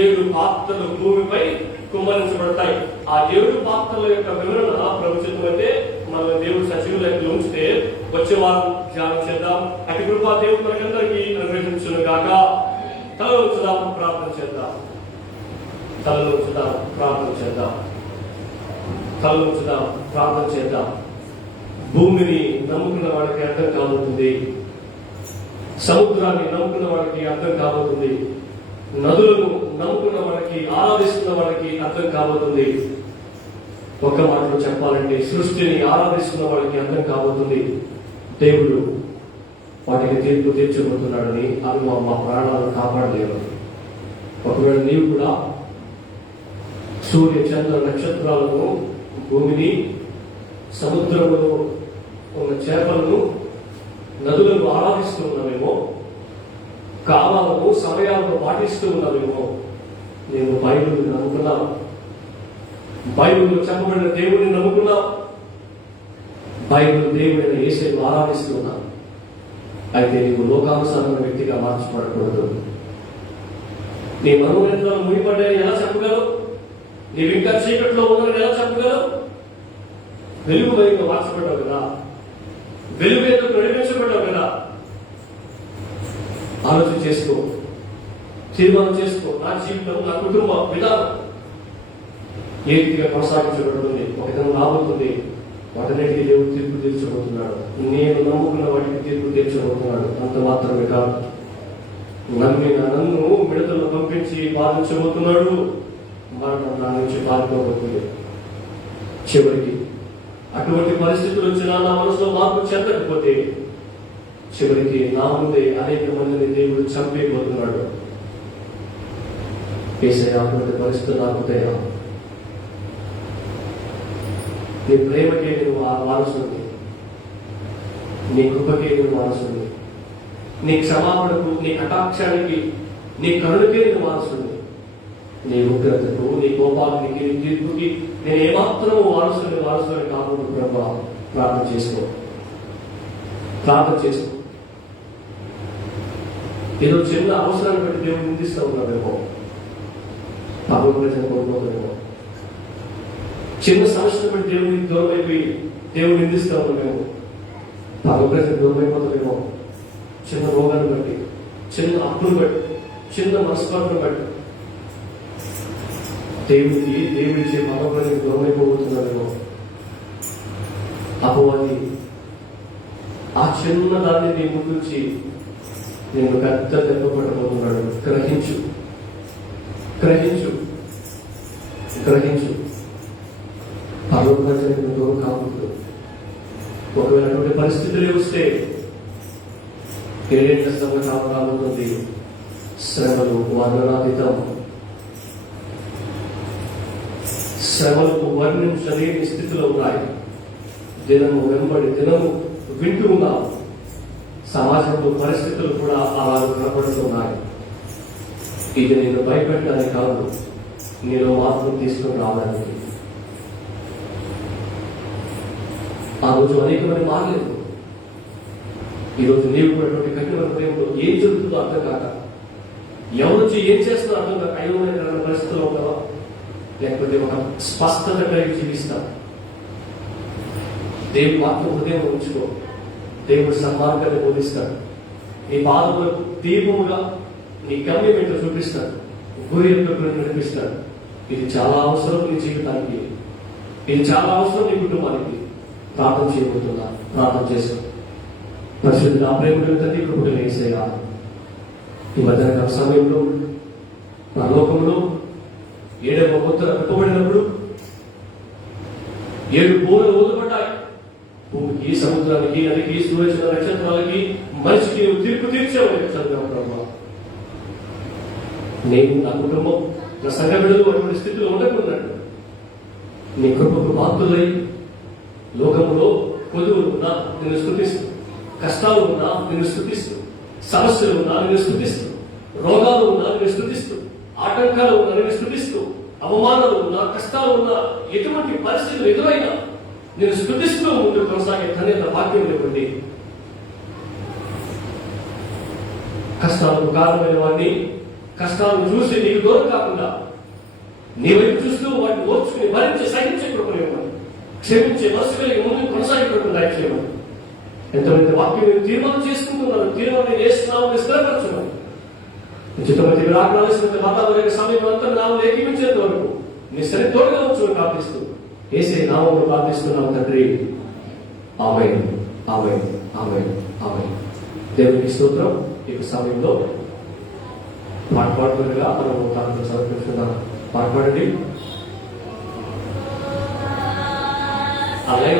7 పాత్రలు భూమిపై కుమ్మరించబడతాయి. ఆ 7 పాత్రల యొక్క వివరణ ప్రవచితం అంటే మన దేవుడు సచివులకి ఉంచితే వచ్చే వారం ధ్యానం చేద్దాం. అటు కృపా దేవుడు మనకందరికీ అనుగ్రహించును గాక. తల ఉంచుదాం, ప్రార్థన చేద్దాం. తలలో ఉంచుదాం, ప్రార్థన చేద్దాం. తలలో ఉంచుదాం, ప్రార్థన చేద్దాం. భూమిని నమ్ముకున్న వాడికి అర్థం కాబోతుంది. సముద్రాన్ని నమ్ముకున్న వాడికి అర్థం కాబోతుంది. నదులను నమ్ముకున్న వాడికి, ఆరాధిస్తున్న వాడికి అర్థం కాబోతుంది. ఒక్క మాటలో చెప్పాలంటే సృష్టిని ఆరాధిస్తున్న వాడికి అర్థం కాబోతుంది. దేవుడు వాటికి తీర్పు తీర్చబోతున్నాడని. అవి మా ప్రాణాలను కాపాడలేవు. ఒకవేళ నీవు కూడా సూర్య చంద్ర నక్షత్రాలను, భూమిని, సముద్రంలో ఉన్న చేపలను, నదులను ఆరాధిస్తూ ఉన్నావేమో, కాలాలను సమయాలను పాటిస్తూ ఉన్నావేమో, నేను బైబిల్ని నమ్ముకున్నాను, బైబిల్లో చెప్పబడిన దేవుడిని నమ్ముకున్నావు, బైబిల్ దేవుడైన యేసుని ఆరాధిస్తున్నావు. అయితే నీవు లోకానుసారమైన వ్యక్తిగా మార్చబడకూడదు. నీ మనోనేత్రాలు ముడిపడ్డాయని ఎలా చెప్పగలవు? నీవు ఇంకా చీకట్లో ఉన్నారని ఎలా చెప్పగలవు? వెలుగు వైపు మార్చబడ్డావు కదా, వెలుగు ఎందుకు నడిపించబడ్డావు కదా. ఆలోచన చేసుకో, తీర్మానం చేసుకో. నా జీవితం, నా కుటుంబ విధానం ఏ రీతిగా కొనసాగించబడుతుంది, ఒక దినం రాబోతుంది. వాటన్నిటికీ దేవుడు తీర్పు తీర్చబోతున్నాడు. నేను నమ్ముకున్న వాటికి తీర్పు తీర్చబోతున్నాడు. అంత మాత్రమే కాదు, నన్ను మిడతలు పంపించి పాలించబోతున్నాడు. మరణం నా నుంచి పాలిపోబోతుంది. చివరికి అటువంటి పరిస్థితులు వచ్చినా నా మనసులో మార్పు చెందకపోతే చివరికి నా ముందే అనేక మందిని దేవుడు చంపేయబోతున్నాడు. యేసయ్య అటువంటి పరిస్థితులు నాకుతాయా? నీ ప్రేమకే నేను వారసుని, నీ కృపకే నేను వారసుని, నీ క్షమాపణకు, నీ కటాక్షానికి, నీ కరుణకే నేను వారసుని. నీ ఉగ్రతకు, నీ కోపానికి, నీ తీర్పుకి నేను ఏమాత్రము వారసుని కాకుండా ప్రభా ప్రార్థన చేసుకో, ప్రార్థన చేసుకో. ఏదో చిన్న అవసరాన్ని బట్టి దేవుడు నిందిస్తూ ఉన్నాడేమో, పాపం ప్రజలు కోల్పోతాడేమో. చిన్న సమస్యను బట్టి దేవుడికి దూరం అయిపోయి దేవుడు నిందిస్తూ ఉన్నాడేమో, పాపం ప్రజలు దూరం అయిపోతాడేమో. చిన్న రోగాన్ని బట్టి, చిన్న అప్పును బట్టి, చిన్న మనస్పర్ధను బట్టి దేవుడిచ్చే మనోబలికి దూరం అయిపోతున్నాడేమో. అపవాది ఆ చిన్న దాన్ని నీ ముందుంచి నేను పెద్ద దెబ్బ పట్టబోతున్నాడు. గ్రహించు, గ్రహించు, గ్రహించు. పరలోకానికి దూరం కాకూడదు. ఒకవేళ అటువంటి పరిస్థితులు వస్తే ఏడేళ్ల శ్రమ రాబోతుంది. శ్రమలు వర్ణనాతీతం, శ్రమలకు వర్ణించలేని స్థితిలో ఉన్నాయి. దినము వెంబడి దినము వింటూ ఉన్నాం. సమాజంలో పరిస్థితులు కూడా అలా కనపడుతున్నాయి. ఇది నేను భయపెట్టడానికి కాదు, నేను మార్పును తీసుకుని రావడానికి. ఆ రోజు అనేక మంది మారలేదు. ఈరోజు నీవు కూడా కఠిన హృదయంలో ఏం జరుగుతుందో అర్థం కాక, ఎవరు ఏం చేస్తుందో అర్థం కాక అయోమయకరమైన పరిస్థితుల్లో ఉంటావా, లేకపోతే ఒక స్పష్టత కలిగి జీవిస్తాం. దేవుడు మాత్రం హృదయం ఉంచుకో. దేవుడు సన్మార్గాన్ని బోధిస్తాడు. నీ బాధలకు దీపముగా నీ గమ్యం ఏంటో చూపిస్తాడు. గురి ఎక్కడికి నడిపిస్తాడు. ఇది చాలా అవసరం నీ జీవితానికి, ఇది చాలా అవసరం నీ కుటుంబానికి. ప్రార్థన చేయబోతున్నా, ప్రార్థన చేశాను. పరిశుద్ధ ప్రేమ తండ్రి, కృపను యేసయ్యా, ఈ మధ్యాహ్న సమయంలో పరలోకంలో 7వ ముద్ర విప్పబడినప్పుడు 7 బోరలు ఊదబడ్డాయి. భూమికి, సముద్రానికి, నదికి, సూర్య నక్షత్రాలకి, మనిషికి తీర్పు తీర్చావు. చదివాం ప్రభా, నేను, నా కుటుంబం, నా సంఘ బిడ్డలు అటువంటి స్థితిలో ఉండకున్నాడు. నీ కృపకు పాత్రులై లోకములో కొదువులు ఉన్నా నిన్ను స్తుతిస్తూ, కష్టాలు ఉన్నా నిన్ను స్తుతిస్తూ, సమస్యలు ఉన్నా నిన్ను స్తుతిస్తూ, రోగాలు ఉన్నా నిన్ను స్తుతిస్తూ, ఆటంకాలు ఉన్నా నిన్ను స్తుతిస్తూ, అవమానాలు ఉన్నా, కష్టాలు ఉన్నా, ఎటువంటి పరిస్థితులు ఎదురైనా నేను స్తుతిస్తూ ముందు కొనసాగే ధన్యత భాగ్యం లేకుండి. కష్టాలకు కారణమైన వాడిని, కష్టాలను చూసి నీకు దూరం కాకుండా నీ వైపు చూస్తూ వాటిని ఓర్చుకుని భరించి సహించే కృపలేమని, క్షమించే మనసు కలిగి ముందు కొనసాగకుండా దయచేయమని. ఎంతమంది వాక్యం నేను తీర్మానం చేసుకుంటున్నాను, తీర్మానం చేస్తున్నామని స్థిరపరచున్నాను. చిత్తమతి విరాకాల్సినంత వాతావరణ సమయం అంతా నామం ఏకీపించేంత వరకు నీ సరి తోడుగా వచ్చుని ప్రార్థిస్తూ ఏసే నామంలో ప్రార్థిస్తున్నాము తండ్రి. ఆమేన్, ఆమేన్, ఆమేన్, ఆమేన్. దేవునికి స్తోత్రం. ఈ సమయంలో పాడుతుండగా మనం తాను సమర్పిస్తున్నాం. పాడండి. అలాగే